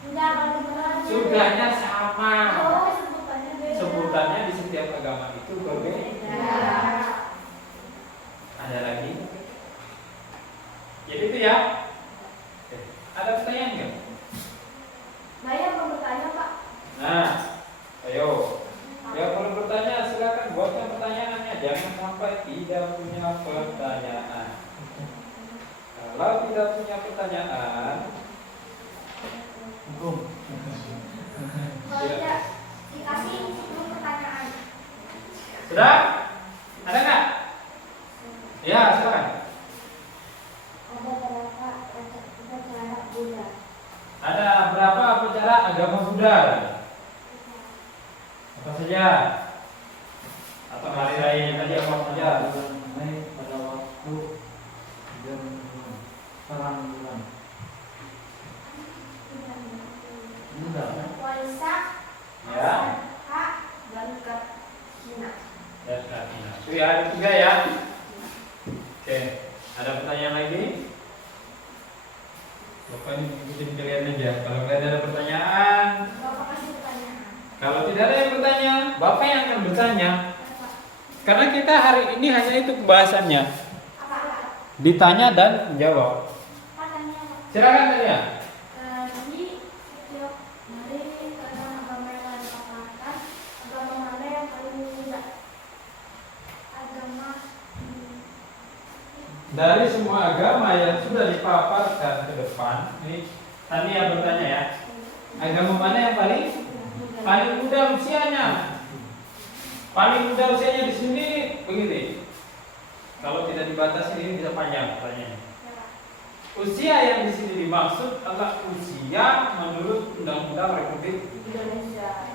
Enggak, kalau Surganya sama. Oh, sebutannya beda. Sebutannya di setiap agama itu berbeda. Ya. Ada lagi? Jadi itu ya. Oke. Ada pertanyaan nggak? Saya mau bertanya Pak. Nah, ayo. Yang perlu bertanya silakan buatkan pertanyaannya. Jangan sampai tidak punya pertanyaan. Kalau tidak punya pertanyaan, Hukum. Kalau tidak dikasih 10 pertanyaan. sudah? Ada nggak? Ya, silakan. Ada berapa upacara Buddha? Ada berapa upacara agama Buddha? Apa saja? Atau hari rayanya tadi apa saja? Bulan Mei pada waktu jam terang bulan. Buddha. Waisak, Ya. Asadha, dan Kartika. Dan Kartina. Itu ya, ada 3 ya. Oke. Ada pertanyaan lagi? Bapak ini ikutin kalian aja. Kalau kalian ada pertanyaan, Bapak kasih pertanyaan. kalau tidak ada yang bertanya, Bapak yang akan bertanya. Karena kita hari ini hanya itu pembahasannya. Apa? Ditanya dan menjawab. Pertanyaan apa? Silakan tanya. Jadi setiap dari agama yang ada paparkan, agama mana yang paling muda? Agama Dari semua agama yang sudah dipaparkan ke depan, ini Tania bertanya ya. Agama mana yang paling muda usianya? Paling muda usianya di sini begini. Kalau tidak dibatasi ini bisa panjang pertanyaannya. Usia yang di sini dimaksud adalah usia menurut Undang-Undang Republik Indonesia.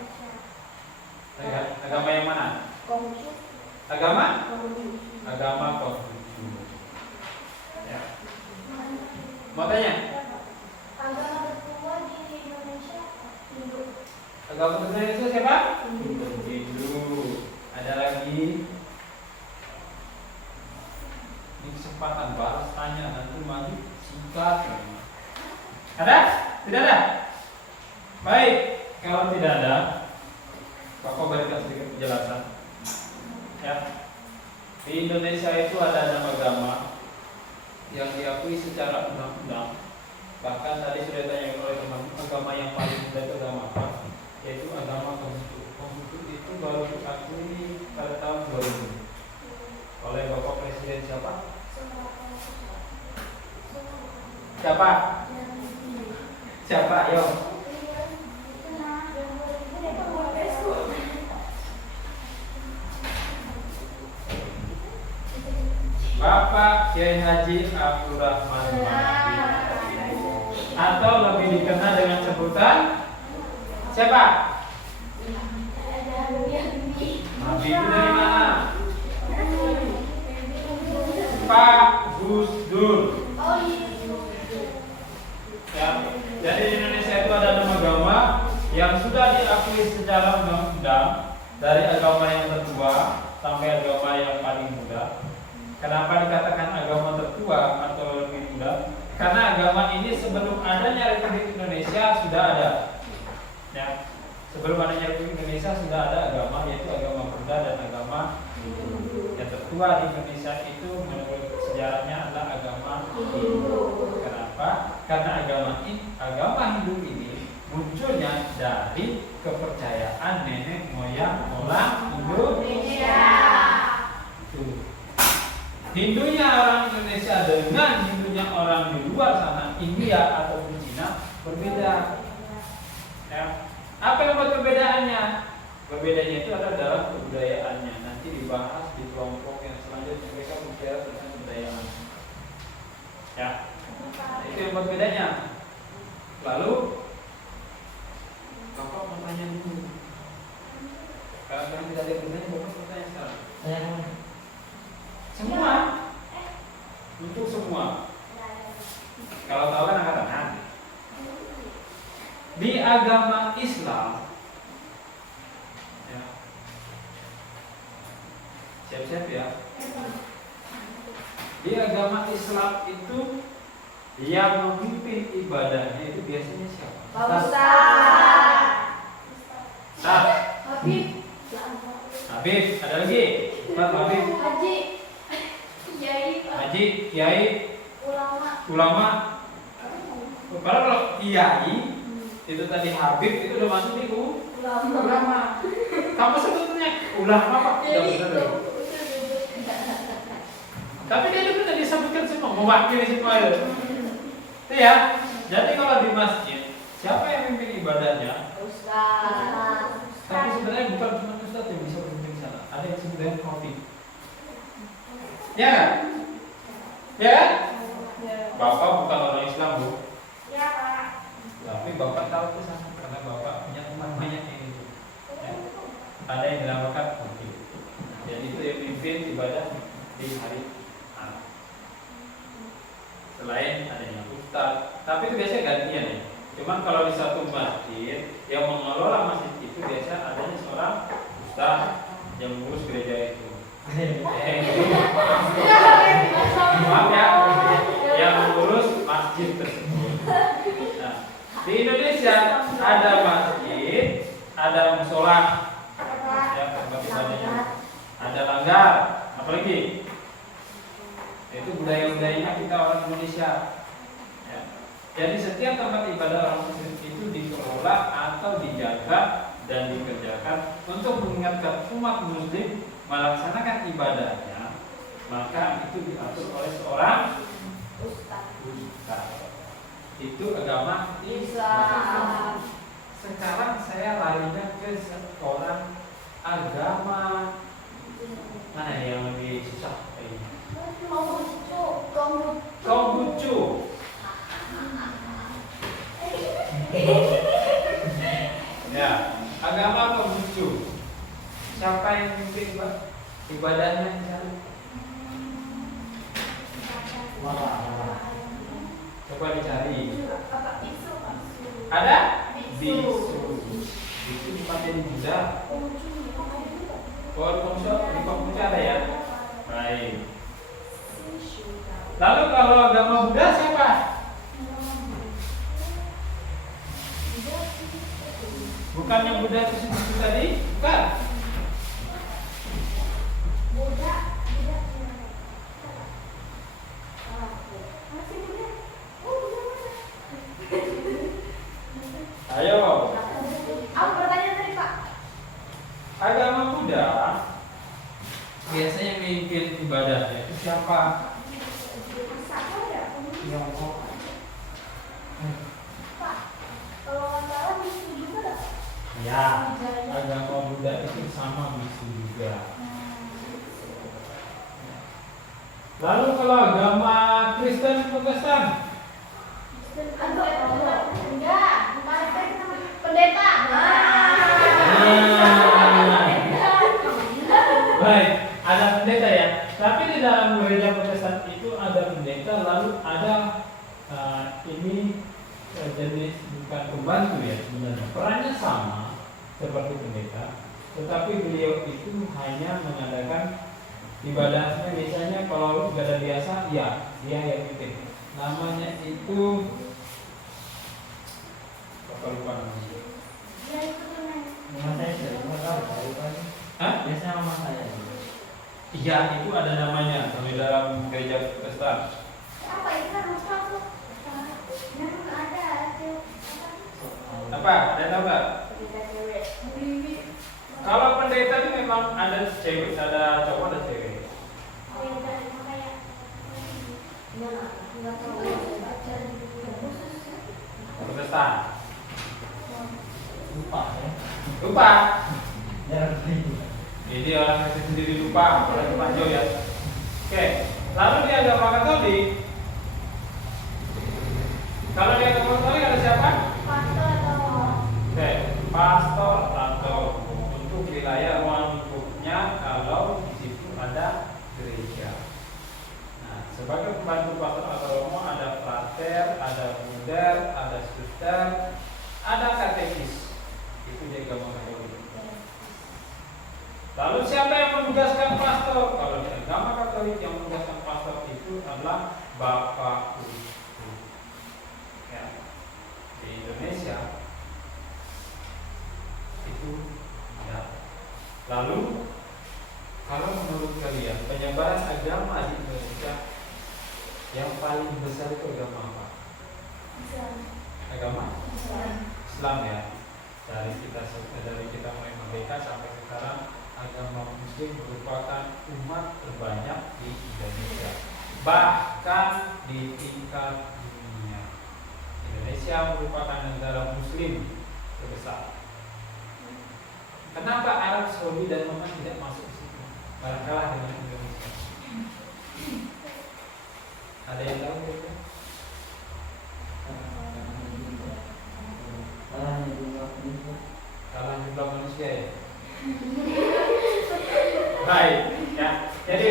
Agama yang mana? Konghucu. Agama Konghucu. Konghucu. Ya. Mau tanya? Agama tertua di Indonesia Hindu. Agama tertua itu siapa? Hindu. Ada lagi? Ini kesempatan balas tanya nanti maju singkat. Ada? Tidak ada? Baik, kalau tidak ada, Bapak berikan sedikit penjelasan. Ya. Di Indonesia itu ada 6 agama yang diakui secara undang-undang. Bahkan tadi sudah ditanya oleh teman, agama yang paling muda itu agama apa? Yaitu agama Konghucu. Konghucu itu baru diakui pada tahun 2000 oleh Bapak Presiden siapa? Siapa? Siapa? Ayo. Bapak Kiai Haji Abdul Rahman Mahdi, atau lebih dikenal dengan sebutan siapa? Habibie dari mana? Pak Gus Dur. Ya, jadi di Indonesia itu ada 6 agama yang sudah diakui secara undang-undang, dari agama yang tertua sampai agama yang paling muda. Kenapa dikatakan agama tertua atau lebih muda? Karena agama ini sebelum adanya Republik Indonesia sudah ada. Ya, sebelum adanya Republik Indonesia sudah ada agama, yaitu agama Buddha dan agama Hindu. Yang tertua di Indonesia itu menurut sejarahnya adalah agama Hindu. Kenapa? Karena agama Hindu ini munculnya dari kepercayaan nenek moyang orang Indonesia. Hindunya orang Indonesia dengan Hindunya orang di luar sana, India ataupun Cina, berbeda. Ya. Apa yang buat perbedaannya? Perbedaannya itu ada dalam kebudayaannya. Nanti dibahas di kelompok yang selanjutnya, mereka bicara tentang kebudayaan. Ya, itu yang buat bedanya. Lalu, Bapak mau tanya dulu. Kalau kalian tidak ada pertanyaan, Bapak bertanya sekarang. Semua, untuk semua. Kalau tahu kan angkat tangan. Di agama Islam, ya. Siap-siap ya. Di agama Islam itu yang memimpin ibadahnya itu biasanya siapa? Ustaz. Habib. Ada lagi? Ustaz Habib. Haji, Kiai, ulama. Kalau Kiai itu tadi Habib itu udah masuk di ulama. Kamu sebetulnya ulama Pak? Tapi dia itu tadi disebutkan semua, mewakili semua itu. Itu ya. Jadi kalau di masjid, siapa yang memimpin ibadahnya? Ustaz. Tapi sebenarnya bukan cuma Ustaz yang bisa memimpin sana. Ada yang sebenarnya khotib. Ya kan? Ya kan? Bapak bukan orang Islam, Bu. Ya, Pak. Tapi Bapak tahu ke sana karena Bapak punya teman banyak yang itu. Ya. Ada yang dinamakan khotib. Jadi itu yang memimpin ibadah di hari Ahad. Selain adanya ustaz, tapi itu biasanya gantian ya. Cuman kalau di satu masjid yang mengelola masjid itu biasa adanya seorang ustaz yang mengurus gereja itu. Maaf ya, ada langgar, apalagi itu budaya-budayanya kita orang Indonesia. Ya. Jadi setiap tempat ibadah orang Muslim itu dikelola atau dijaga dan dikerjakan untuk mengingatkan umat Muslim melaksanakan ibadahnya, maka itu diatur oleh seorang ustaz. Itu agama Islam. Sekarang saya larinya ke seorang agama mana yang lebih susah kayaknya? Konghucu. Ya, agama Konghucu. Siapa yang memimpin ibadahnya? Coba dicari. Ada? Bisu. Bisu bukan jadi Buddha. Oh, di Konghucu ada ya? Baik. Lalu kalau agama Buddha siapa? Bukan yang Buddha itu tadi? Bukan. Ayo. Apa pertanyaan tadi, Pak? Agama Buddha biasanya memimpin ibadahnya itu siapa? Pak, kalau nggak salah Bisu juga. Ya, agama Buddha itu sama Bisu juga. Lalu kalau agama Kristen Protestan? Enggak, pendeta. Baik, ada pendeta ya. Tapi di dalam gereja Protestan itu ada pendeta, lalu ada ini jenis bukan pembantu ya sebenarnya. Perannya sama seperti pendeta, tetapi beliau itu hanya mengadakan ibadahnya. Misalnya kalau ibadah biasa, ya dia yang pimpin. Namanya itu apa lupa namanya? Nama saya sudah tahu kan? Hah? Biasanya nama saya. Iya, itu ada namanya kalau di dalam gereja Protestan. Apa itu kan lupa tuh? Memang ada tuh. Apa? Ada tahu nggak? Pendeta cewek. Kalau pendeta itu memang ada cewek, ada cowok, ada cewek. Oh ya udah makanya. Enggak tahu baca di khusus. Protestan. Lupa ya. Lupa. Jarang itu. Jadi orang Kristen sendiri lupa, apalagi panjang ya. Oke. Lalu di agama Katolik. Kalau di agama Katolik ada siapa? Pastor atau Oke, pastor atau untuk wilayah ruang lingkupnya kalau di situ ada gereja. Nah, sebagai pembantu pastor atau romo ada frater, ada bruder, ada suster, ada katekis. Itu di agama Katolik. Lalu siapa yang menugaskan pastor? Kalau di agama Katolik yang menugaskan pastor itu adalah Bapak Uskup. Ya. Di Indonesia itu ya. Lalu kalau menurut kalian penyebaran agama di Indonesia yang paling besar itu agama apa? Agama Islam ya. Dari kita mulai merdeka sampai sekarang agama Muslim merupakan umat terbanyak di Indonesia, bahkan di tingkat dunia. Indonesia merupakan negara Muslim terbesar. Kenapa Arab Saudi dan Oman tidak masuk ke situ? Malah kalah dengan Indonesia. Ada yang tahu itu? Kalah jumlah manusia ya. Baik, ya. Jadi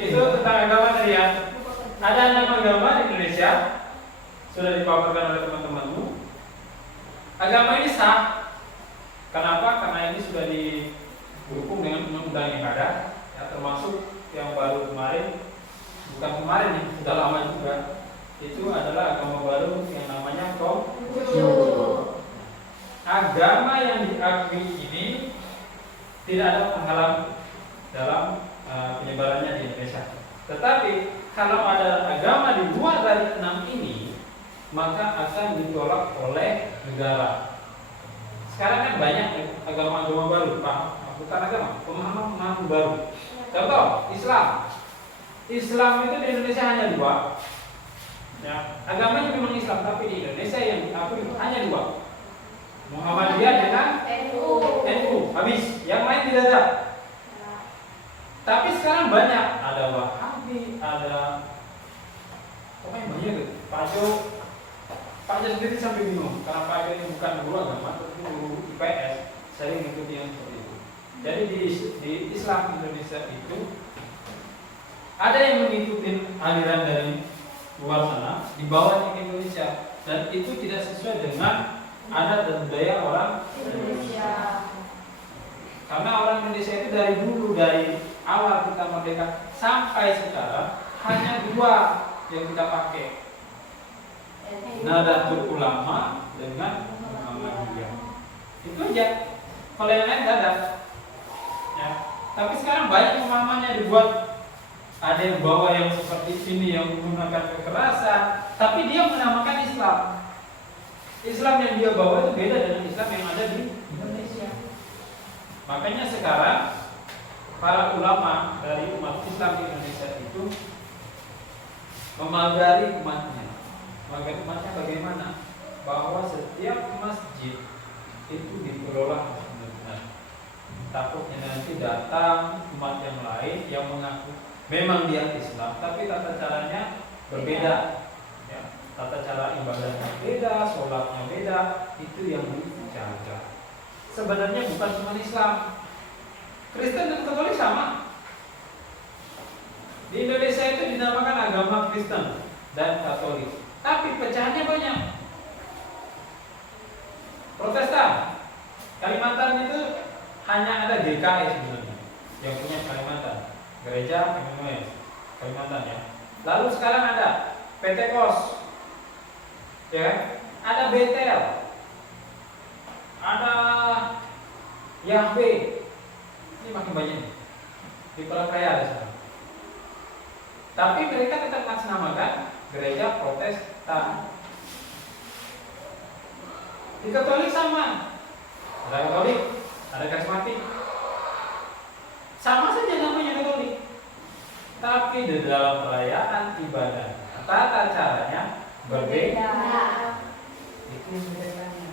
itu tentang agama tadi ya. Ada 6 agama di Indonesia sudah dipaparkan oleh teman-temanmu. Agama ini sah. Kenapa? Karena ini sudah didukung dengan undang-undang yang ada, ya, termasuk yang baru kemarin, bukan kemarin nih, sudah lama juga. Itu adalah agama baru yang namanya Konghucu. Agama yang diakui ini tidak ada penghalang dalam kalau ada agama di luar dari 6 ini, maka akan ditolak oleh negara. Sekarang kan banyak agama-agama baru, bukan agama, pemahaman baru. Contoh, Islam. Islam itu di Indonesia hanya 2. Ya, agamanya memang Islam, tapi di Indonesia yang diakui itu hanya 2. Muhammadiyah dengan NU. Habis, yang lain tidak ada. Tapi sekarang banyak, ada Wahabi, ada pokoknya banyak gitu. Pak Jo sendiri sampai bingung karena Pak Jo ini bukan guru agama, tapi guru IPS, sering mengikuti yang seperti itu. Jadi di Islam Indonesia itu ada yang mengikuti aliran dari luar sana, dibawanya ke Indonesia, dan itu tidak sesuai dengan adat dan budaya orang Indonesia. Karena orang Indonesia itu dari dulu, dari awal kita merdeka sampai sekarang hanya 2 yang kita pakai, Nahdlatul Ulama dengan Muhammadiyah. Itu aja. Kalau yang lain tidak ada. Ya. Tapi sekarang banyak pemahamannya dibuat. Ada yang bawa yang seperti ini yang menggunakan kekerasan, tapi dia menamakan Islam. Islam yang dia bawa itu beda dengan Islam yang ada di Indonesia. Makanya sekarang para ulama dari umat Islam di Indonesia itu memagari umatnya. Magari umatnya bagaimana? Bahwa setiap masjid itu dikelola benar-benar. Takutnya nanti datang umat yang lain yang mengaku memang dia Islam, tapi tata caranya berbeda. Ya, tata cara ibadahnya beda, sholatnya beda, itu yang dijaga. Sebenarnya bukan cuma Islam, Kristen dan Katolik sama. Di Indonesia itu dinamakan agama Kristen dan Katolik, tapi pecahannya banyak. Protestan, Kalimantan itu hanya ada GKI sebenarnya yang punya Kalimantan, Gereja Emmanuel Kalimantan ya. Lalu sekarang ada Pentecost, ya, ada Betel, ada Yahweh. Ini makin banyak di Palangkaraya ada sekarang. Tapi mereka tetap mengatasnamakan Gereja Protestan. Di Katolik sama, ada Katolik, ada Karismatik, sama saja namanya Katolik. Tapi di dalam perayaan ibadah, tata caranya berbeda. Itu yang bedanya.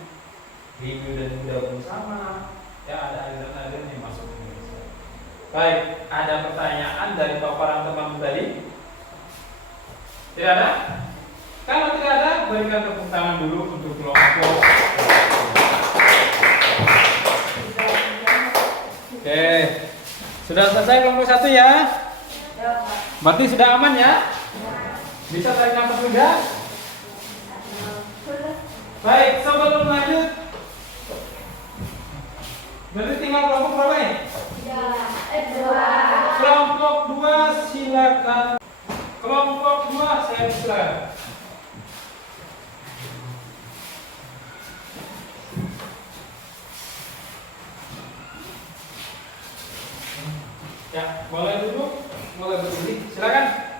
Hindu dan Buddha pun sama. Ya, ada aliran-aliran yang masuk ke Indonesia. Baik, ada pertanyaan dari paparan teman tadi? Tidak ada? Kalau tidak ada, berikan tepuk tangan dulu untuk kelompok. Oke, sudah selesai kelompok 1 ya? Berarti sudah aman ya? Bisa tarik nafas juga? Baik, sebelum lanjut, berarti tinggal kelompok berapa ya? 2. Kelompok 2 silakan. Kelompok 2 saya silakan. Ya, boleh duduk, boleh berdiri, silakan.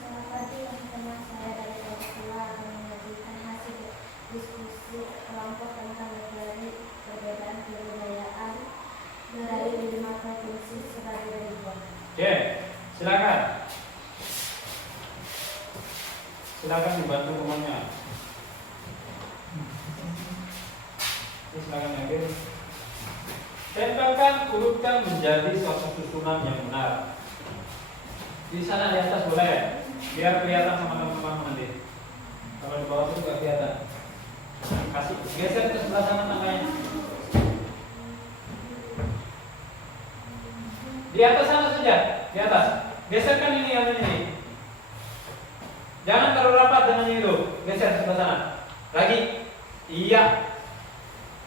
Selamat pagi teman-teman, saya dari kelompok 2 akan menyajikan hasil diskusi kelompok tentang negara perbedaan kebudayaan dari 5 provinsi sebagai berikut. Oke, silakan. Silakan dibantu temannya. Silakan lagi. Tempelkan, urutkan menjadi suatu susunan yang benar. Di sana di atas boleh, biar kelihatan sama teman-teman nanti. Kalau di bawah itu nggak kelihatan. Kasih geser ke sebelah sana namanya. Di atas sana saja, di atas. Geserkan ini yang ini. Jangan terlalu rapat dengan itu. Geser sebelah sana. Lagi. Iya.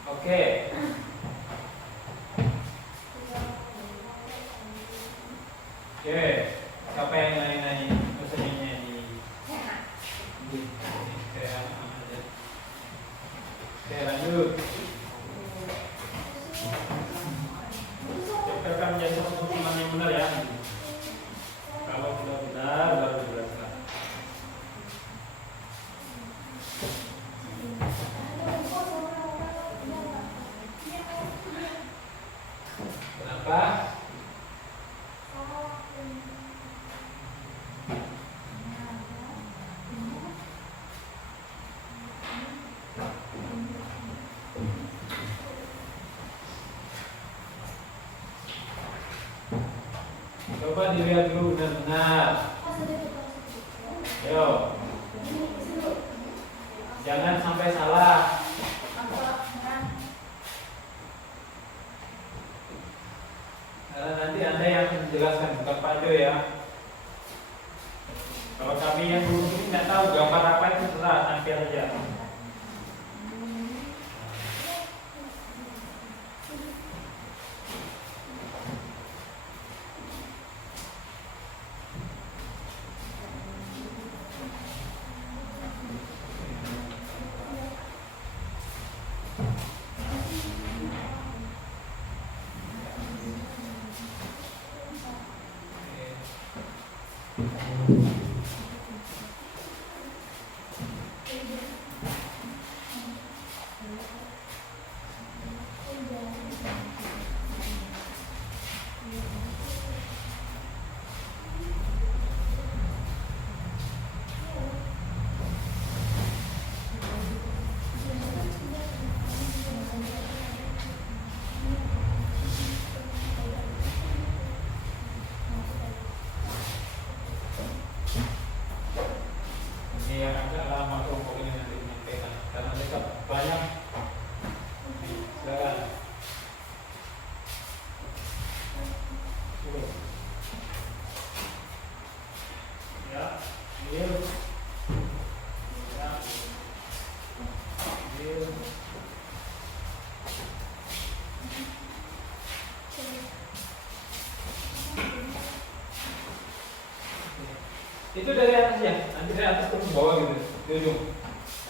Oke. Oke. Siapa yang nanya-nanya? Pesannya di. Oke, lanjut. Tempelkan menjadi susunan yang benar ya. Kalau Coba dilihat dulu benar-benar. Yo, jangan sampai salah. Nanti Anda yang menjelaskan, bukan Pak Jo ya. Kalau kami yang dulu ini nggak tahu gambar apa itu terserah, nanti aja. Ini yang agak lama kelompok ini nanti menyampaikan karena mereka banyak. Silakan. Ya, deal. Ya, deal. Itu dari atas ya, nanti dari atas ke bawah gitu, di ujung.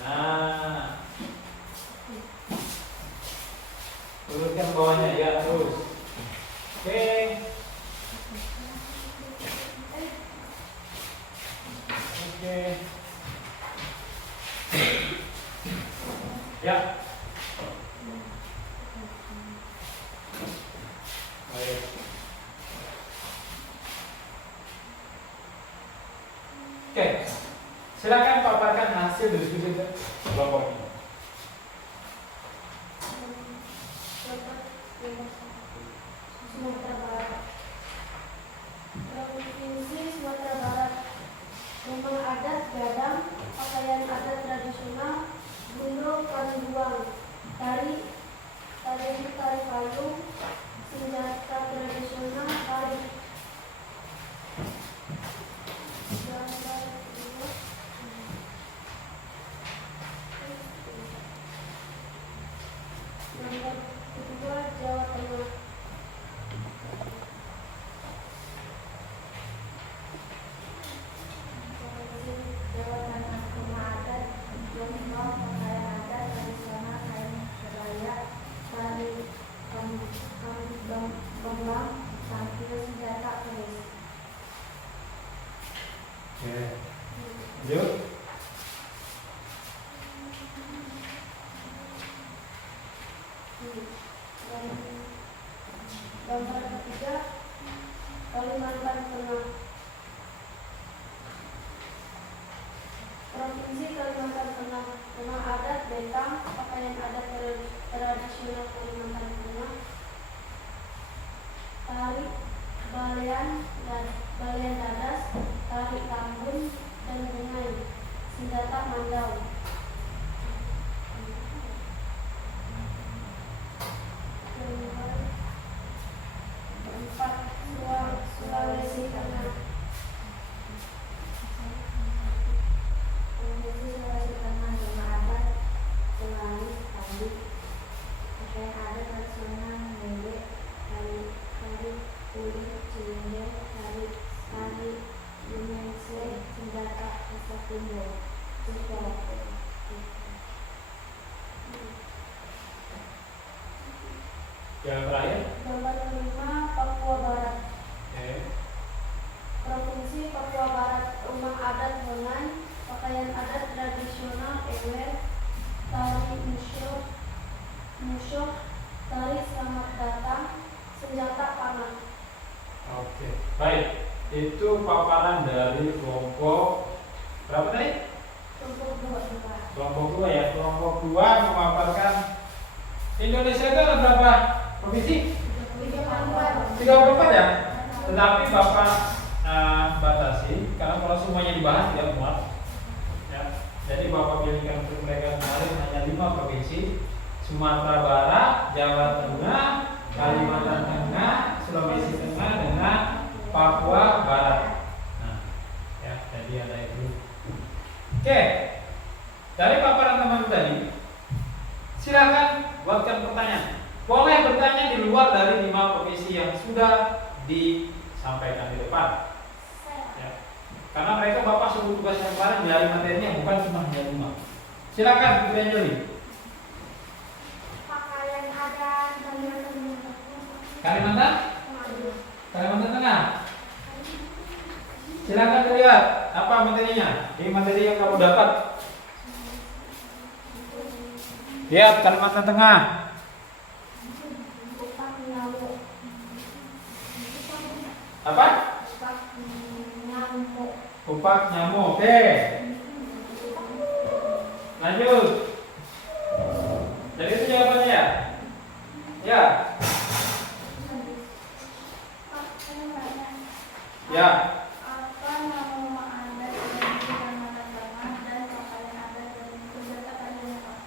Nah, turunkan bawahnya ya terus. Oke. Oke. Ya. Baik. Oke, silakan paparkan hasil diskusi kelompok ini. Sumatera Barat. Provinsi Sumatera Barat. Rumah adat Gadang, pakaian adat tradisional, gunung panduang, tari payung, senjata tradisional, tari. Nomor kedua, Jawa Tengah. Jawa Tengah, rumah adat, lombok, pakaian adat tradisional, kain kebaya, tari kembang, tampil senjata keris. Oke. Yuk. Gambar ketiga, Kalimantan Tengah. Provinsi Kalimantan Tengah. Rumah adat Betang, pakaian adat tradisional Kalimantan Tengah, tari balean dadas, tari tambun dan bungai, senjata mandau. Keempat, Sulawesi Tengah. Provinsi Sulawesi Tengah. Rumah adat Sulawi, Tanduk, pakaian adat tradisional Mende, tari Uli, Cilinde, tari Bumense, senjata Asa Timbul. Yang terakhir. Gambar kelima, Papua Barat. Oke. Provinsi Papua Barat. Rumah adat Hongan, pakaian adat tradisional Ewer, tari musyok, tari selamat datang, senjata panah. Oke. Baik. Itu paparan dari kelompok berapa tadi? Kelompok dua. Kelompok 2 ya. Kelompok 2 memaparkan Indonesia itu ada berapa provinsi? 34 ya? Tetapi Bapak batasi karena kalau semuanya dibahas tidak muat. Ya. Jadi Bapak pilihkan untuk mereka kemarin hanya 5 provinsi: Sumatera Barat, Jawa Tengah, Kalimantan Tengah, Sulawesi Tengah, dengan Papua Barat. Nah, ya, jadi ada itu. Oke, dari paparan teman tadi, silakan buatkan pertanyaan. Boleh bertanya di luar dari 5 provinsi yang sudah disampaikan di depan. Ya. Karena mereka Bapak suruh tugas yang kemarin dari materinya bukan cuma hanya 5. Silakan Ibu Anjali. Pakaian adat Kalimantan? Kalimantan Tengah. Silakan dilihat apa materinya. Ini materi yang kamu dapat. Lihat Kalimantan Tengah. Apa? Kupak nyamuk. Oke. Lanjut. Jadi itu jawabannya ya? Ya. Ya. Apa nama rumah adat dari Kalimantan Tengah dan pakaian adat dari Kalimantan?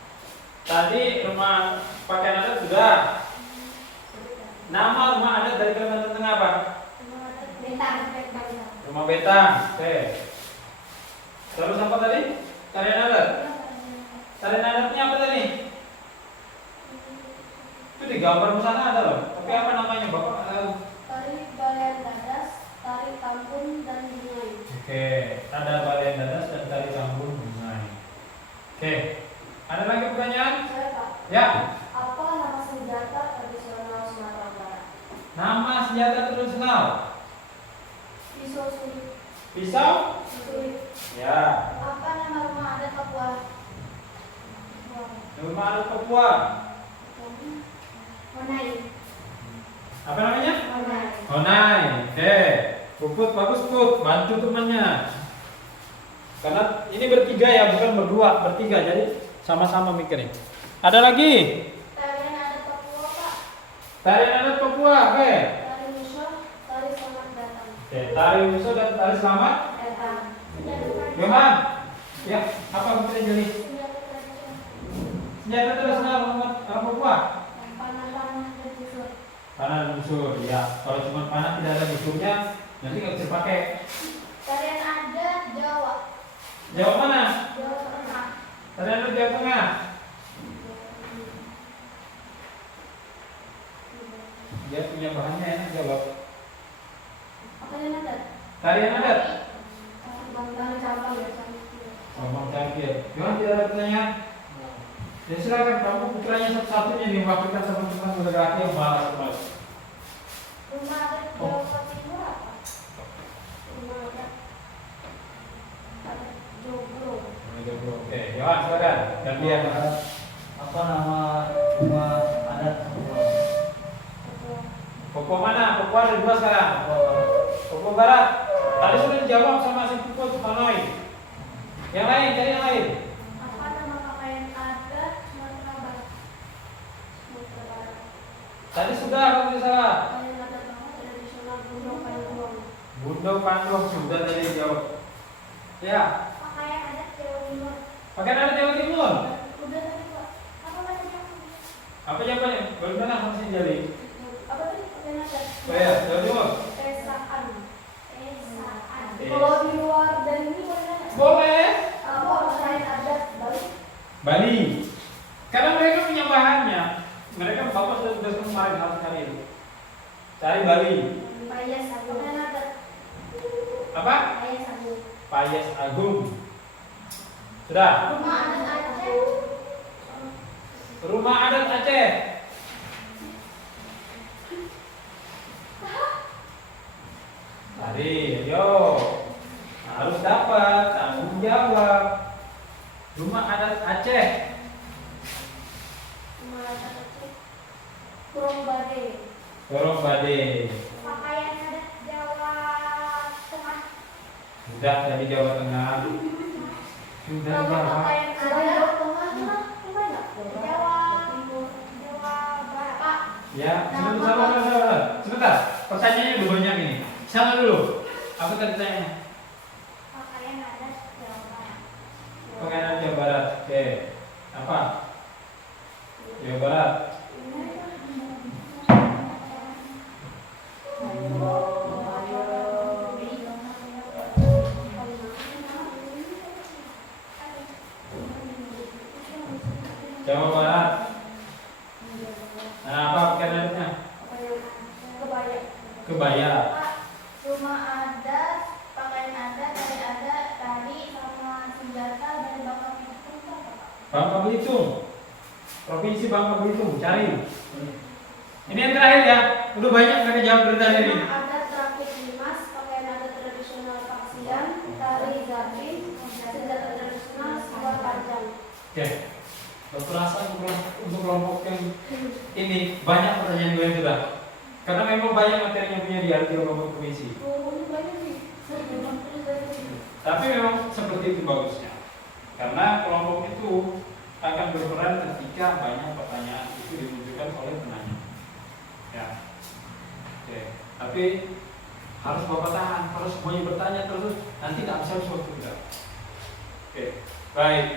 Tadi rumah pakaian adat sudah. Nama rumah adat dari Kalimantan Tengah apa? Rumah Betang. Oke. Terus apa tadi? Tarian adat. Tarian adatnya apa tadi? Itu di gambar sana ada loh. Tapi apa namanya Bapak? Tari Balean Dadas, tari Tambun dan Bungai. Oke, ada Balean Dadas dan tari Tambun Bungai. Oke. Ada lagi pertanyaan? Saya Pak. Ya. Apa nama senjata tradisional Sumatera Barat? Nama senjata tradisional. Pisau sulit. Pisau? Sulit. Ya. Apa nama rumah adat Papua? Rumah adat Papua. Honai. Apa namanya? Honai. Honai. Oke. Puput bagus Put, bantu temannya. Karena ini bertiga ya, bukan berdua, bertiga. Jadi sama-sama mikirin. Ada lagi? Tarian adat Papua Pak. Tarian adat Papua. Oke. Tari Musuh, tari Selamat Datang. Oke, tari musuh dan tari selamat. Datang. Johan. Ya, apa kita jadi? Senjata tradisional. Senjata tradisional orang Papua. Panah-panah dan busur. Panah dan busur. Ya, kalau cuma panah tidak ada busurnya, nanti nggak bisa pakai. Tarian adat Jawa. Jawa mana? Jawa Tengah. Tarian adat Jawa Tengah. Dia punya bahannya enak jawab. Apa yang adat? Tarian adat. Tari cabang ya. Ngomong cangkir. Johan tidak ada pertanyaan? Ya silakan kamu putranya satu-satunya nih wakilkan teman-teman laki yang malas. Rumah adat Jawa Timur apa? Rumah adat Joglo. Oke, Johan silakan. Gantian. Apa nama rumah adat Papua? Papua mana? Papua ada 2 sekarang. Papua Barat. Tadi sudah dijawab sama si Puput Hanoi. Yang lain, cari yang lain. Apa nama pakaian adat Sumatera Barat? Sumatera Barat. Tadi sudah kalau tidak salah. Pakaian adat tradisional Gunung Pandong. Bundo Pandong sudah tadi dijawab. Ya. Pakaian adat Jawa Timur. Pakaian adat Jawa Timur. Udah tadi Pak. Apa namanya? Apa jawabannya? Belum pernah masih jadi. Apa tadi pakaian adat? Oh ya, Jawa Timur. Pesaan. Pesaan. Pes. Kalau di luar dari ini boleh nanya? Boleh. Apa pakaian adat Bali? Bali. Karena mereka punya bahannya. Mereka Bapak sudah tugaskan kemarin hal sekali itu. Cari Bali. Payas Agung. Pakaian adat. Apa? Payas Agung. Payas Agung. Sudah. Rumah adat Aceh. Rumah adat Aceh. Mari, yo. Harus dapat tanggung jawab. Rumah adat Aceh. Rumah adat Aceh. Kurung Bade. Gorong Bade. Pakaian adat Jawa Tengah. Sudah dari Jawa Tengah. Sudah Nama Jawa. pakaian adat Jawa Tengah. Jawa Timur. Jawa Barat. Pak. Ya, sebentar. pertanyaannya udah banyak ini. Sana dulu. Apa tadi tanya? Pakaian adat Jawa Barat. Pakaian Jawa Barat. Oke. Apa? Jawa Barat. Jawa Barat. Nah, apa pakaian adatnya? Kebaya. Kebaya. Rumah adat, pakaian adat, tari sama senjata dari Bangka Belitung. Bangka Belitung. Provinsi Bangka Belitung. Cari. Ini yang terakhir ya. Udah banyak mereka jawab benar ini. Rumah adat Rakit Limas, pakaian adat tradisional Paksian, tari Zapin, senjata tradisional Suar Panjang. Oke. Berperasaan untuk kelompok yang ini banyak pertanyaan gue yang sudah. Karena memang banyak materi yang punya di kelompok provinsi. Tapi memang seperti itu bagusnya. Karena kelompok itu akan berperan ketika banyak pertanyaan itu dimunculkan oleh penanya. Ya. Oke. Tapi harus bapak tahan, harus semuanya bertanya terus, nanti nggak bisa suatu kita. Oke. Baik.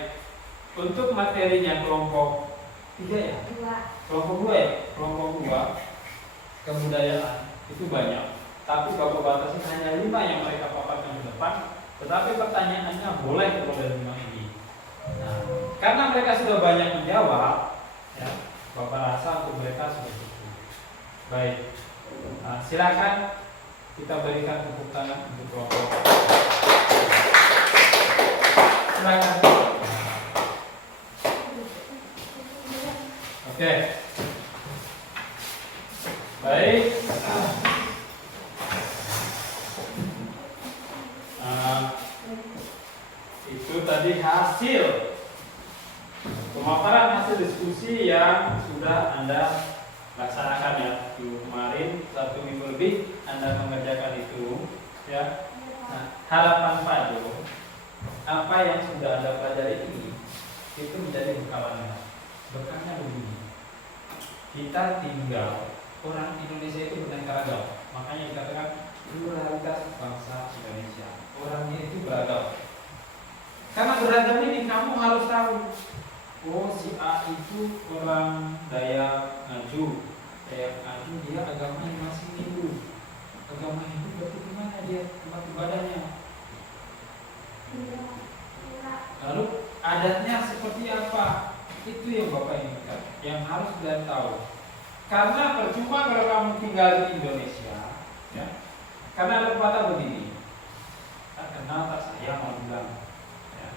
Untuk materinya kelompok 3 ya? Kelompok 2 ya? Kelompok 2 kebudayaan itu banyak. Tapi bapak batasi hanya 5 yang mereka paparkan di depan. Tetapi pertanyaannya boleh kalau dari 5 ini. Nah, karena mereka sudah banyak menjawab, ya, bapak rasa untuk mereka sudah cukup. Baik. Nah, silakan kita berikan tepuk tangan untuk kelompok. Silakan. Oke. Baik. Itu tadi hasil pemaparan hasil diskusi yang sudah Anda laksanakan ya. Kemarin 1 minggu lebih Anda mengerjakan itu ya. Nah, harapan Pak Jo, apa yang sudah Anda pelajari ini itu menjadi bekal Anda. Bekalnya begini. Kita tinggal, orang Indonesia itu beraneka ragam. Makanya dikatakan pluralitas bangsa Indonesia. Orangnya itu beragam. Karena beragam ini kamu harus tahu. Oh, si A itu orang Dayak Ngaju. Dayak Ngaju dia agamanya masih Hindu. Agama Hindu berarti gimana dia tempat ibadahnya? Lalu adatnya seperti apa? Itu yang Bapak inginkan, yang harus kalian tahu. Karena percuma kalau kamu tinggal di Indonesia, ya. Karena ada pepatah begini, tak kenal tak sayang orang bilang, ya.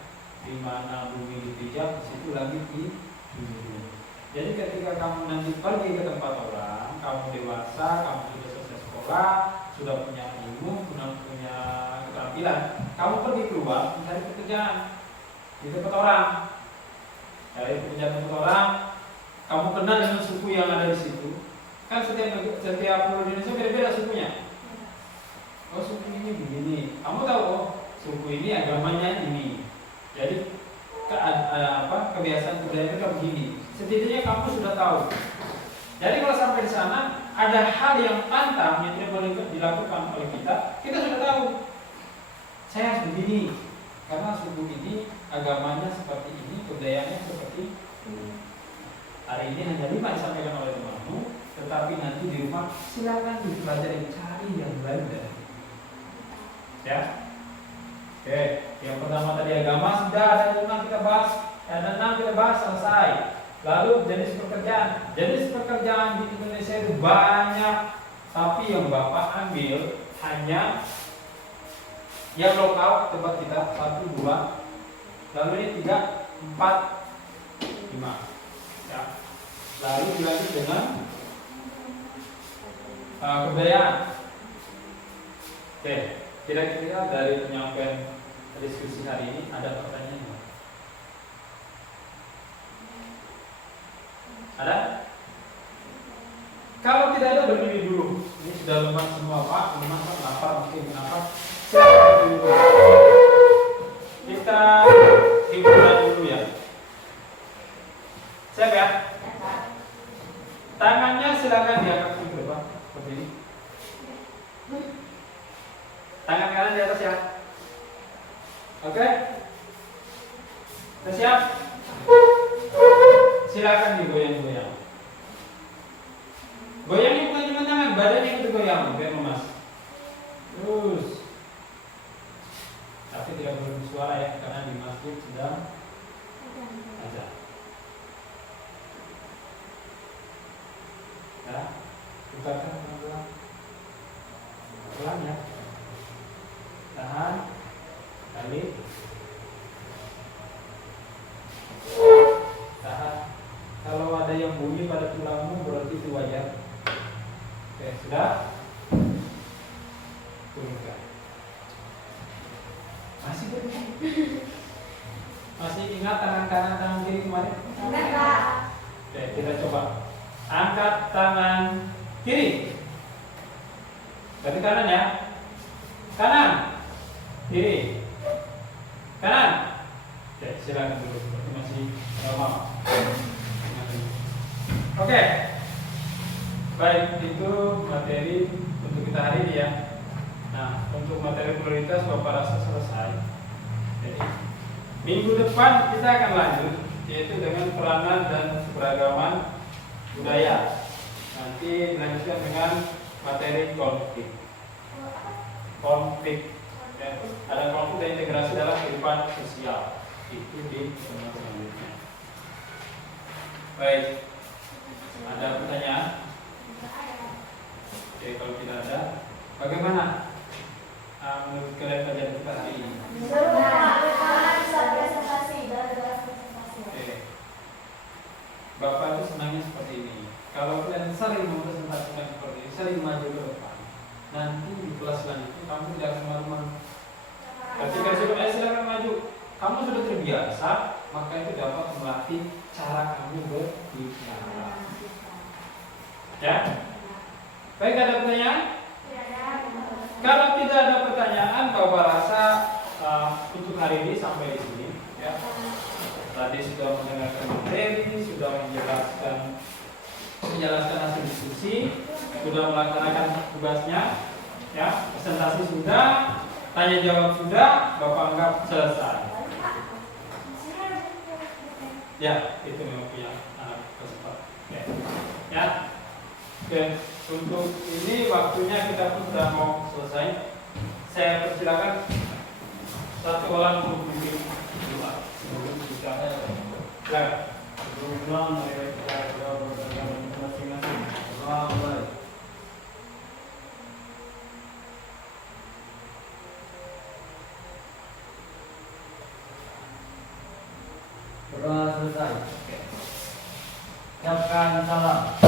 Di mana bumi dipijak, di situ langit dijunjung. Jadi ketika kamu nanti pergi ke tempat orang, kamu dewasa, kamu sudah selesai sekolah, sudah punya ilmu, sudah punya keterampilan, kamu pergi keluar mencari pekerjaan di tempat orang. Dari pekerjaan orang, kamu kenal dengan suku yang ada di situ. Kan setiap pulau di Indonesia beda-beda sukunya. Oh, suku ini begini. Kamu tahu, oh, suku ini agamanya ini. Jadi kebiasaan budaya mereka begini. Setidaknya kamu sudah tahu. Jadi kalau sampai di sana ada hal yang pantang yang tidak boleh dilakukan oleh kita sudah tahu. Saya harus begini. Karena suku ini agamanya seperti ini, budayaannya seperti ini. Hari ini hanya 5 disampaikan oleh temanmu, tetapi nanti di rumah silakan dipelajari, cari yang lain dari itu. Ya. Oke, yang pertama tadi agama sudah ada 5 kita bahas, ada 6 kita bahas selesai. Lalu jenis pekerjaan. Jenis pekerjaan di Indonesia itu banyak, tapi yang Bapak ambil hanya yang lokal tempat kita 1, 2, lalu ini 3, 4, 5. Ya. Lalu dilanjut dengan kebudayaan. Oke, kira-kira dari penyampaian diskusi hari ini ada pertanyaan nggak? Ada? Kalau tidak ada berdiri dulu. Ini sudah lemas semua Pak, lemas Pak, lapar mungkin kenapa? Kita hiburan dulu ya. Siap ya? Tangannya silakan diangkat ke depan seperti ini. Tangan kanan di atas ya. Oke? Sudah siap? Silakan digoyang-goyang. Goyangnya bukan cuma tangan, badannya ikut goyang, biar lemas. Terus. Tapi tidak boleh bersuara ya, karena di masjid sedang azan. Ya, putarkan pelan-pelan. Pelan ya. Tahan. Balik. Tahan. Kalau ada yang bunyi pada tulangmu berarti itu wajar. Oke, sudah? Turunkan. Masih bunyi? Masih ingat tangan kanan, tangan kiri kemarin? Enggak. Oke, kita coba. Angkat tangan kiri. Berarti kanan ya. Kanan. Kiri. Kanan. Oke, silakan dulu. Berarti masih normal. Oke. Baik, itu materi untuk kita hari ini ya. Nah, untuk materi prioritas Bapak rasa selesai. Jadi, minggu depan kita akan lanjut, yaitu dengan peranan dan keberagaman budaya. Nanti dilanjutkan dengan materi konflik. Konflik. Ya, ada konflik dan integrasi dalam kehidupan sosial. Itu di pertemuan selanjutnya. Baik. Ada pertanyaan? Oke, kalau tidak ada, bagaimana menurut kalian pelajaran kita hari ini? Oke. Bapak itu senangnya seperti ini. Kalau kalian saling mempresentasikan seperti ini, saling maju ke depan, nanti di kelas selanjutnya kamu tidak akan malu-malu. Ketika sudah silakan maju, kamu sudah terbiasa, maka itu dapat melatih cara kamu berbicara. Ya? Baik, ada pertanyaan? Kalau tidak ada pertanyaan, Bapak rasa untuk hari ini sampai di sini. Ya. Tadi sudah mendengarkan materi, sudah menjelaskan hasil diskusi, sudah melaksanakan tugasnya, ya, presentasi sudah, tanya jawab sudah, Bapak anggap selesai. Ya, itu memang punya anak peserta. Oke, ya. Oke, untuk ini waktunya kita pun sudah mau selesai. Saya persilakan satu orang untuk bimbing doa sebelum kita Berubah mereka beragam masing-masing. Baik. Berdoa selesai. Ucapkan salam.